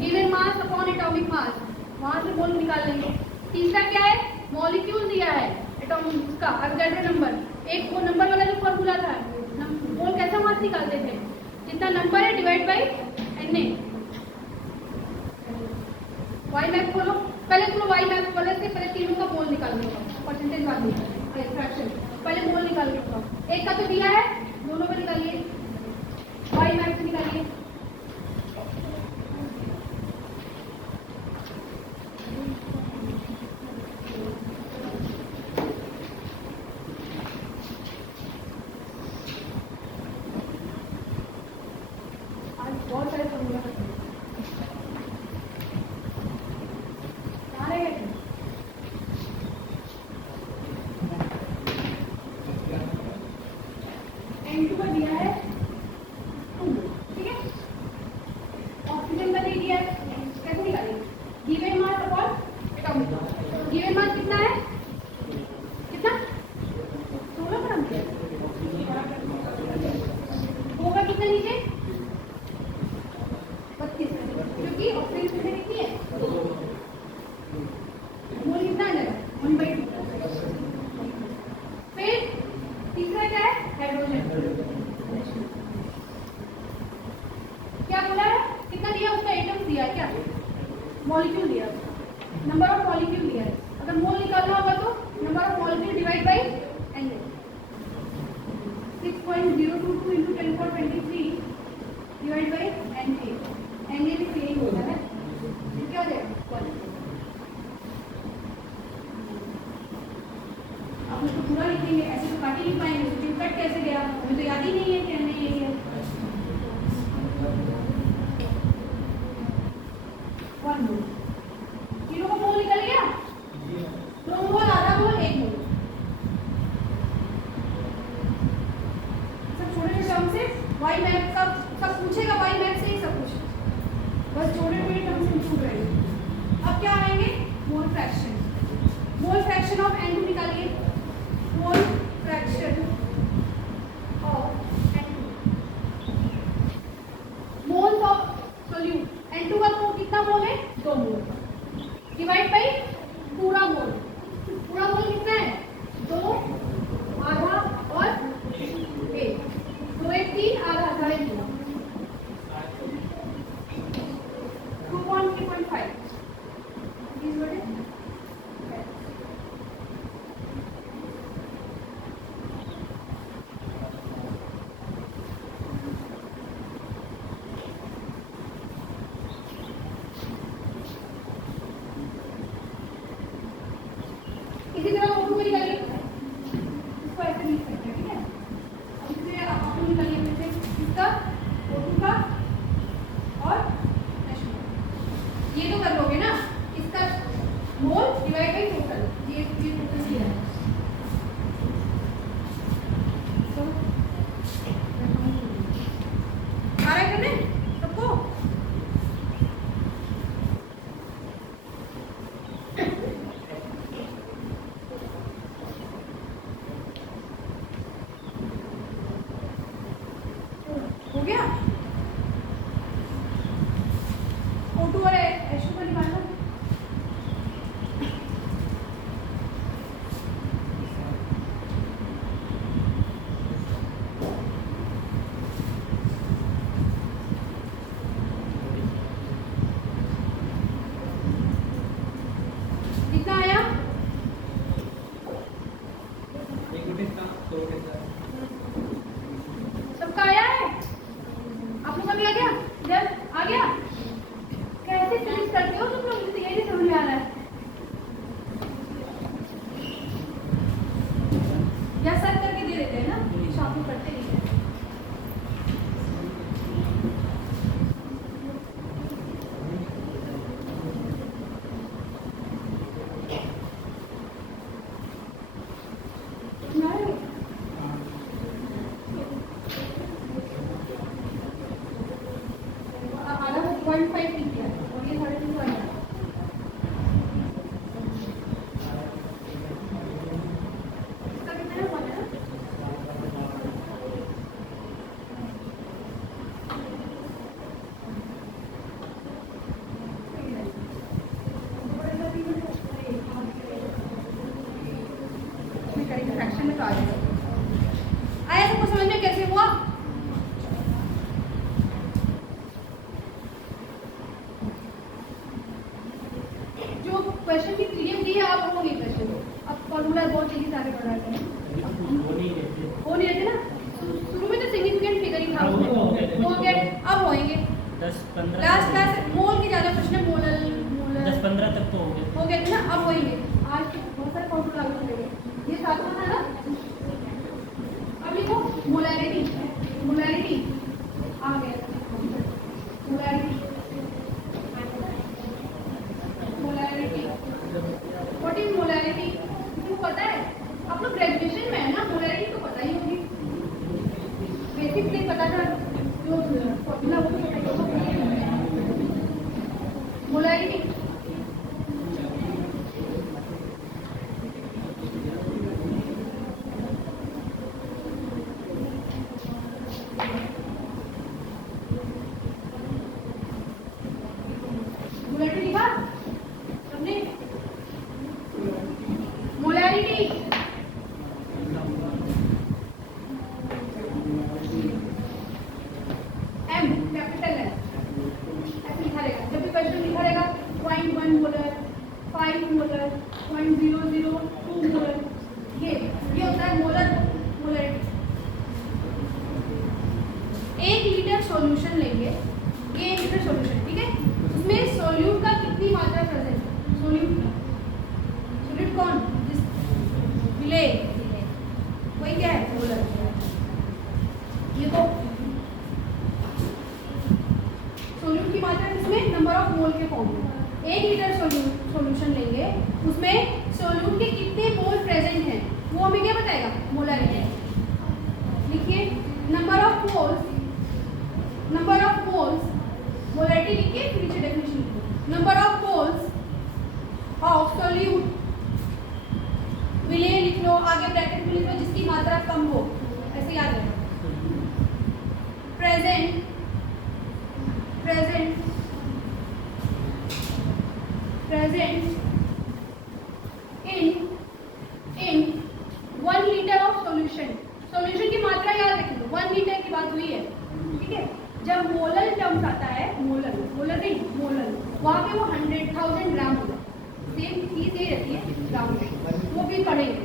given mass upon atomic mass, वहां से मोल निकाल लेंगे। तीसरा क्या है, मॉलिक्यूल दिया है एटॉमिक उसका अवोगाड्रो नंबर, एक वो नंबर वाला जो फॉर्मूला था, मोल कैसा मास निकालते थे, जितना नंबर है divide by Na, Y map खोलो, पहले तुम वाई मैप वाले से पहले तीनों का मोल निकाल लो, परसेंटेज बाद में फ्रैक्शन, पहले मोल निकाल लो, एक का तो दिया है, दोनों का निकालिए, वाई मैप से निकालिए, आज बहुत सारे फॉर्मूला करते हैं, कहाँ रह गए थे? N2 का दिया है 2, ठीक है, ऑक्सीजन का दे दिया है, कैसे निकालेंगे, given mass upon atomic, given mass कितना है, कितना 16 ग्राम होगा, कितना नीचे 32, क्योंकि ऑक्सीजन कितने कितनी है, मोल कितना आ जाएगा 1/2। फिर तीसरा क्या है, हाइड्रोजन, क्या बोला है, कितना दिया, उसका एटम दिया है, क्या मॉलिक्यूल दिया, नंबर ऑफ मॉलिक्यूल दिया है, अगर मोल निकालना होगा तो number of molecule divide by Na, 6.022 into 10⁻23 divide by Na भी तो यही होता है, क्या हो जाएगा, अब उसको पूरा लिखेंगे, ऐसे तो काट ही नहीं पाएंगे, तो कट कैसे गया, हमें तो याद ही नहीं है कि हमने यही है, 1 मोल, तीनों का मोल निकल गया, 2 मोल, आधा मोल, 1 मोल, सब छोटे छोटे टर्म से, वाई मैप का सब पूछेगा, वाई मैप से ही सब कुछ, बस छोटे छोटे टर्म से पूछ रहे हैं। अब क्या आएंगे, मोल fraction, mole fraction of N2 निकालिए, मोल fraction of N2, mole of solute, N2 का तो कितना मोल है, 2 मोल, डिवाइड बाई पूरा मोल, पूरा मोल कितना है 2, आधा और 1, 2 1 3, आधा आधा 1, 2.3.5 इज व्हाट इज इसी तरह O2 को निकालिए, इसको ऐसे लिख सकते हैं, ठीक है, अब इससे आप O2 निकालिए, फिर से इसका O2 का और H2, ये तो कर लोगे ना, इसका में तो आ जाएगा। आया सबको समझ में कैसे हुआ? जो क्वेश्चन की पीडीएफ दी है आप होंगे क्वेश्चन, अब फॉर्मूला बहुत तेजी से आगे बढ़ रहा है, हो नहीं रहते ना। शुरू में तो सिग्निफिकेंट फिगर ही था, हो गए, अब होएंगे 10-15 लास्ट क्लास मोल के ज्यादा प्रश्न, मोलल 10-15 तक तो हो गए थे ना, अब होएंगे। आज तो बहुत सारे फॉर्मूला लागू करेंगे, ये सातवां था ना। अब लिखो मोलैरिटी, मोलैरिटी आ गया, molarity, molarity, what is molarity? तुमको पता है? आप लोग ग्रेजुएशन में है ना, मोलैरिटी तो पता ही होगी, बेसिक नहीं पता था जो फॉर्मूला वो पता ही होगा। मोलैरिटी मोलैरिटी लिखा हमने, मोलैरिटी एम कैपिटल है, ऐसे लिखा रहेगा जब भी क्वेश्चन लिखा रहेगा 0.1 मोलर, 5 मोलर, 0.002 मोलर, ये होता है मोलर, मोलैरिटी। 1 लीटर सॉल्यूशन लेंगे, ये 1 लीटर सॉल्यूशन, ठीक है, उसमें सोल्यूट का कितनी मात्रा प्रेजेंट है? सोल्यूट का, सोल्यूट कौन? विलेय, वही क्या है? मोलर। ये तो सोल्यूट की मात्रा किसमें? नंबर ऑफ मोल के फॉर्म में। 1 लीटर सॉल्यूशन लेंगे, उसमें सोल्यूट के कितने मोल प्रेजेंट हैं वो हमें क्या बताएगा? मोलैरिटी। लिखिए number of moles, number of moles, molarity लिखिए, फिर नीचे डेफिनेशन लिखो। Number of moles of solute, विलेय लिख लो, आगे ब्रैकेट में लिख लो जिसकी मात्रा कम हो, ऐसे याद रखो। Present, present, present in 1 litre of solution. Solution की मात्रा याद रखिए, 1 लीटर की बात हुई है, ठीक है। जब मोलर टर्म्स आता है, मोलर, मोलर नहीं मोलर, वहाँ पे वो 100,000 ग्राम होता है, सेम चीज ये रहती है ग्राम में, वो भी पढ़ेंगे।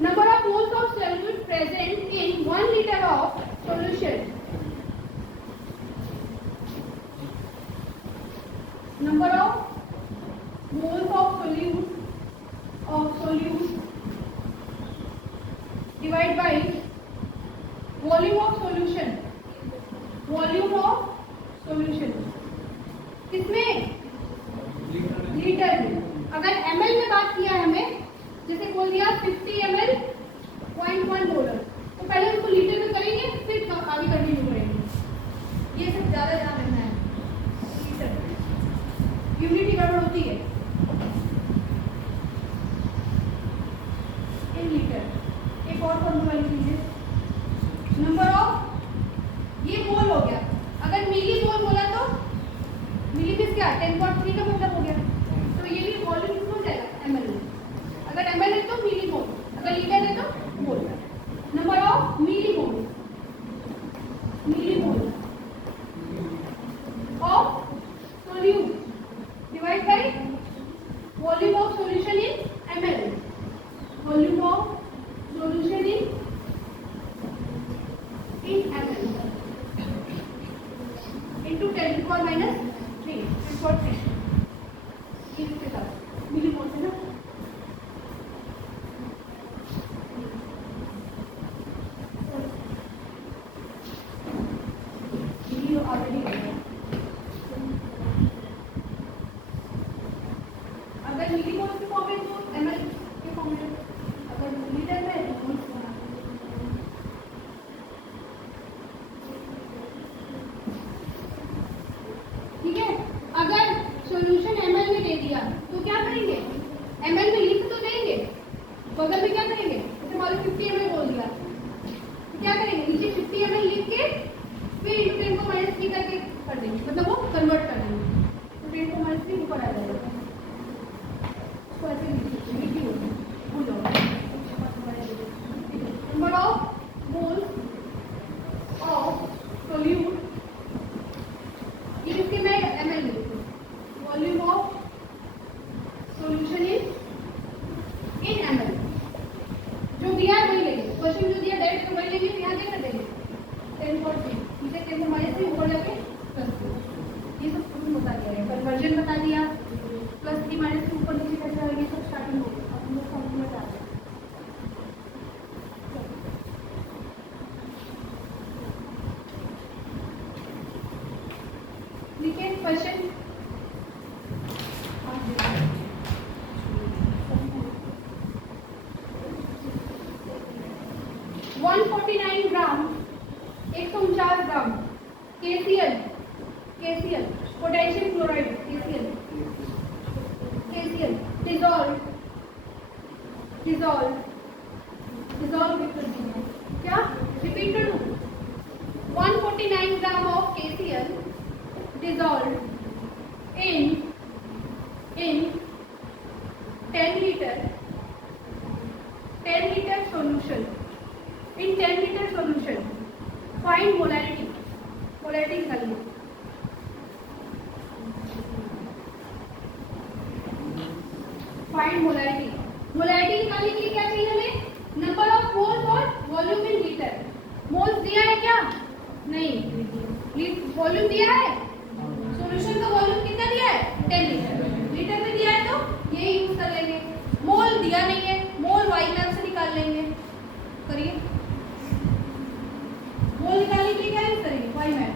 Number of moles of solute present in 1 litre of solution, number of moles of solute divide by volume of solution, volume of solution किसमें? लीटर में। अगर ml में बात किया है हमें, जैसे बोल दिया 50 ml 0.1 मोलर, तो पहले उसको लीटर में करेंगे, फिर आगे कंटिन्यू करेंगे। ये सब ज्यादा ध्यान रखना है, यूनिटी गड़बड़ होती है। 1 लीटर, एक और फॉर्मूला लिख लीजिए, नंबर ऑफ, ये मोल हो गया, अगर मिली मोल बोला तो मिली मीन्स क्या? 10.3 का मतलब हो गया, तो ये भी वॉल्यूम किसमें हो जाएगा? ml में। अगर ml है तो मिली मोल, अगर लीटर है तो mole. Number of millimole, millimole of solute divide by volume of solution in ml, volume of solution in ml into 10 to the power minus 3, 10 इसके साथ मिलीमोल से ना, ये ऑलरेडी अगर मिलीमोल के फॉर्म में तो ml के फॉर्म में, अगर लीटर में तो मोल। ठीक है, अगर सॉल्यूशन ml में दे दिया तो क्या करेंगे? ml में लिख तो देंगे, बगल में क्या करेंगे? जैसे मान लो 50 ml बोल दिया, तो क्या करेंगे? नीचे 50 ml लिख के फिर इंटू 10 को -3 करके कर देंगे, मतलब वो कन्वर्ट कर देंगे, तो 10 को -3 ऊपर आ जाएगा। ऐसे लिख लीजिए, भूल जाओ। 149 ग्राम 149 ग्राम KCl potassium chloride KCl dissolve कर दीजिए क्या रिपीट कर दूं 149 gram of KCl dissolved in 10 liter solution find molarity निकालिए find molarity निकालने के लिए क्या चाहिए हमें नंबर ऑफ मोल्स और वॉल्यूम इन लीटर मोल्स दिया है क्या नहीं वॉल्यूम दिया है सॉल्यूशन का वॉल्यूम कितना दिया है 10 लीटर में दिया है तो ये यूज कर लेंगे मोल दिया नहीं है मोल वाई मैप से निकाल लेंगे करिए मोल निकालने के लिए क्या यूज करेंगे वाई मैप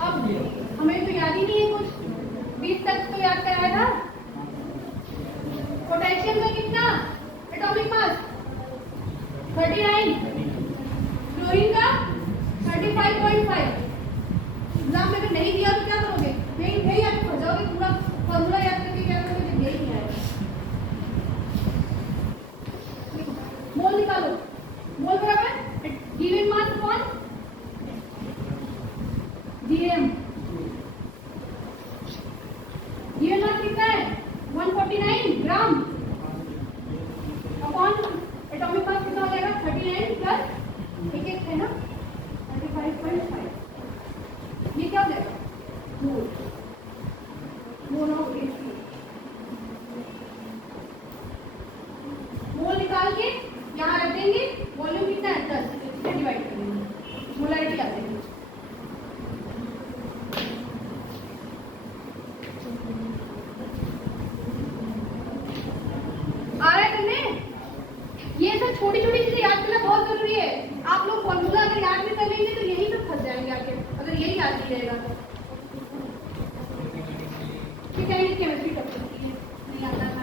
अब हमें तो याद ही नहीं है कुछ 20 तक तो याद कराया था पोटेशियम का कितना एटॉमिक मास 39 क्लोरीन का 35.5 एग्जाम में अगर नहीं दिया तो क्या करोगे नहीं आप फंस जाओगे पूरा फॉर्मूला याद करके क्या करोगे जब यही नहीं आएगा मोल निकालो मोल बराबर given mass upon GM given mass कितना है 149 ग्राम अपॉन एटॉमिक मास कितना हो जाएगा 39 प्लस एक है ना 35.5 ये क्या हो जाएगा मोल ऑफ KCl मोल निकाल के यहाँ रख देंगे वॉल्यूम कितना है 10 से डिवाइड कर देंगे मोलारिटी आ जाएगी ये सब छोटी छोटी चीजें याद करना बहुत जरूरी है आप लोग फॉर्मूला अगर याद नहीं कर लेंगे तो यहीं पे फंस जाएंगे आके अगर यही याद नहीं रहेगा तो ठीक है केमिस्ट्री कर सकती है नहीं आता था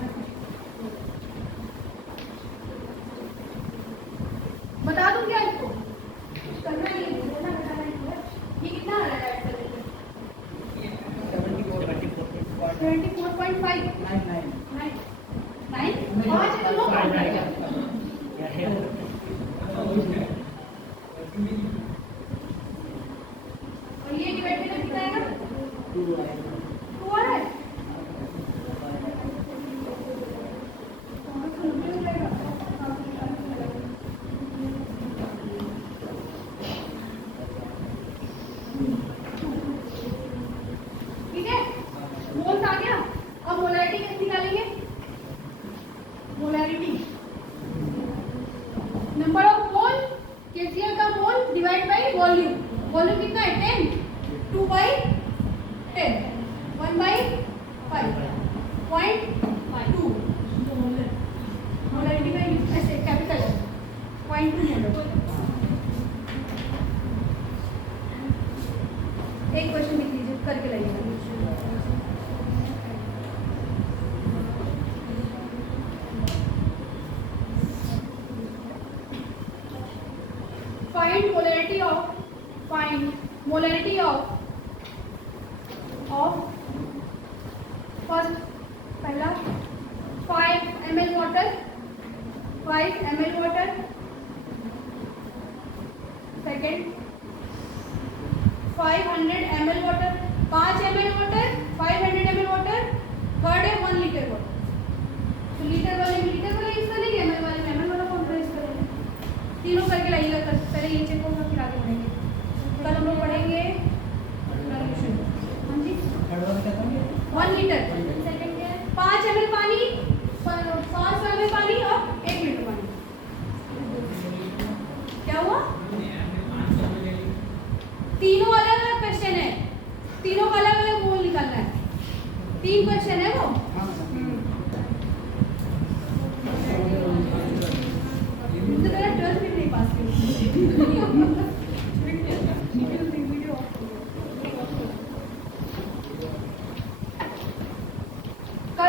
बता दूं क्या इसको कुछ करना नहीं है बोलना बताना नहीं है ये कितना आ रहा है ऐड करने में 74.5 9 5 किलो और ये डिवाइड करके कितना आएगा 2 आ रहा है ठीक है मोल्स आ गया अब मोलारिटी कैसे निकालेंगे molarity number of mole KCl का मोल डिवाइड बाय वॉल्यूम वॉल्यूम कितना है 10 2 बाय 10 1 बाय 5.2 मोलारिटी का ऐसे कैपिटल 0.2 मोल एक क्वेश्चन लिख लीजिए करके लाइएगा find molarity of first पहला 5 ml water second 500 ml water 5 ml water 500 ml water third है 1 लीटर वाटर तो लीटर वाले यूज करेंगे ml वाले में ml वाला फॉर्मूला यूज करेंगे तीनों करके लाइएगा पहले ये चेक होगा फिर आगे बढ़ेंगे कल हम लोग पढ़ेंगे हाँ जी 1 लीटर सेकंड क्या है 5 ml पानी 500 ml पानी और 1 लीटर पानी क्या हुआ तीनों अलग अलग क्वेश्चन है तीनों का अलग अलग मोल निकालना है 3 क्वेश्चन है वो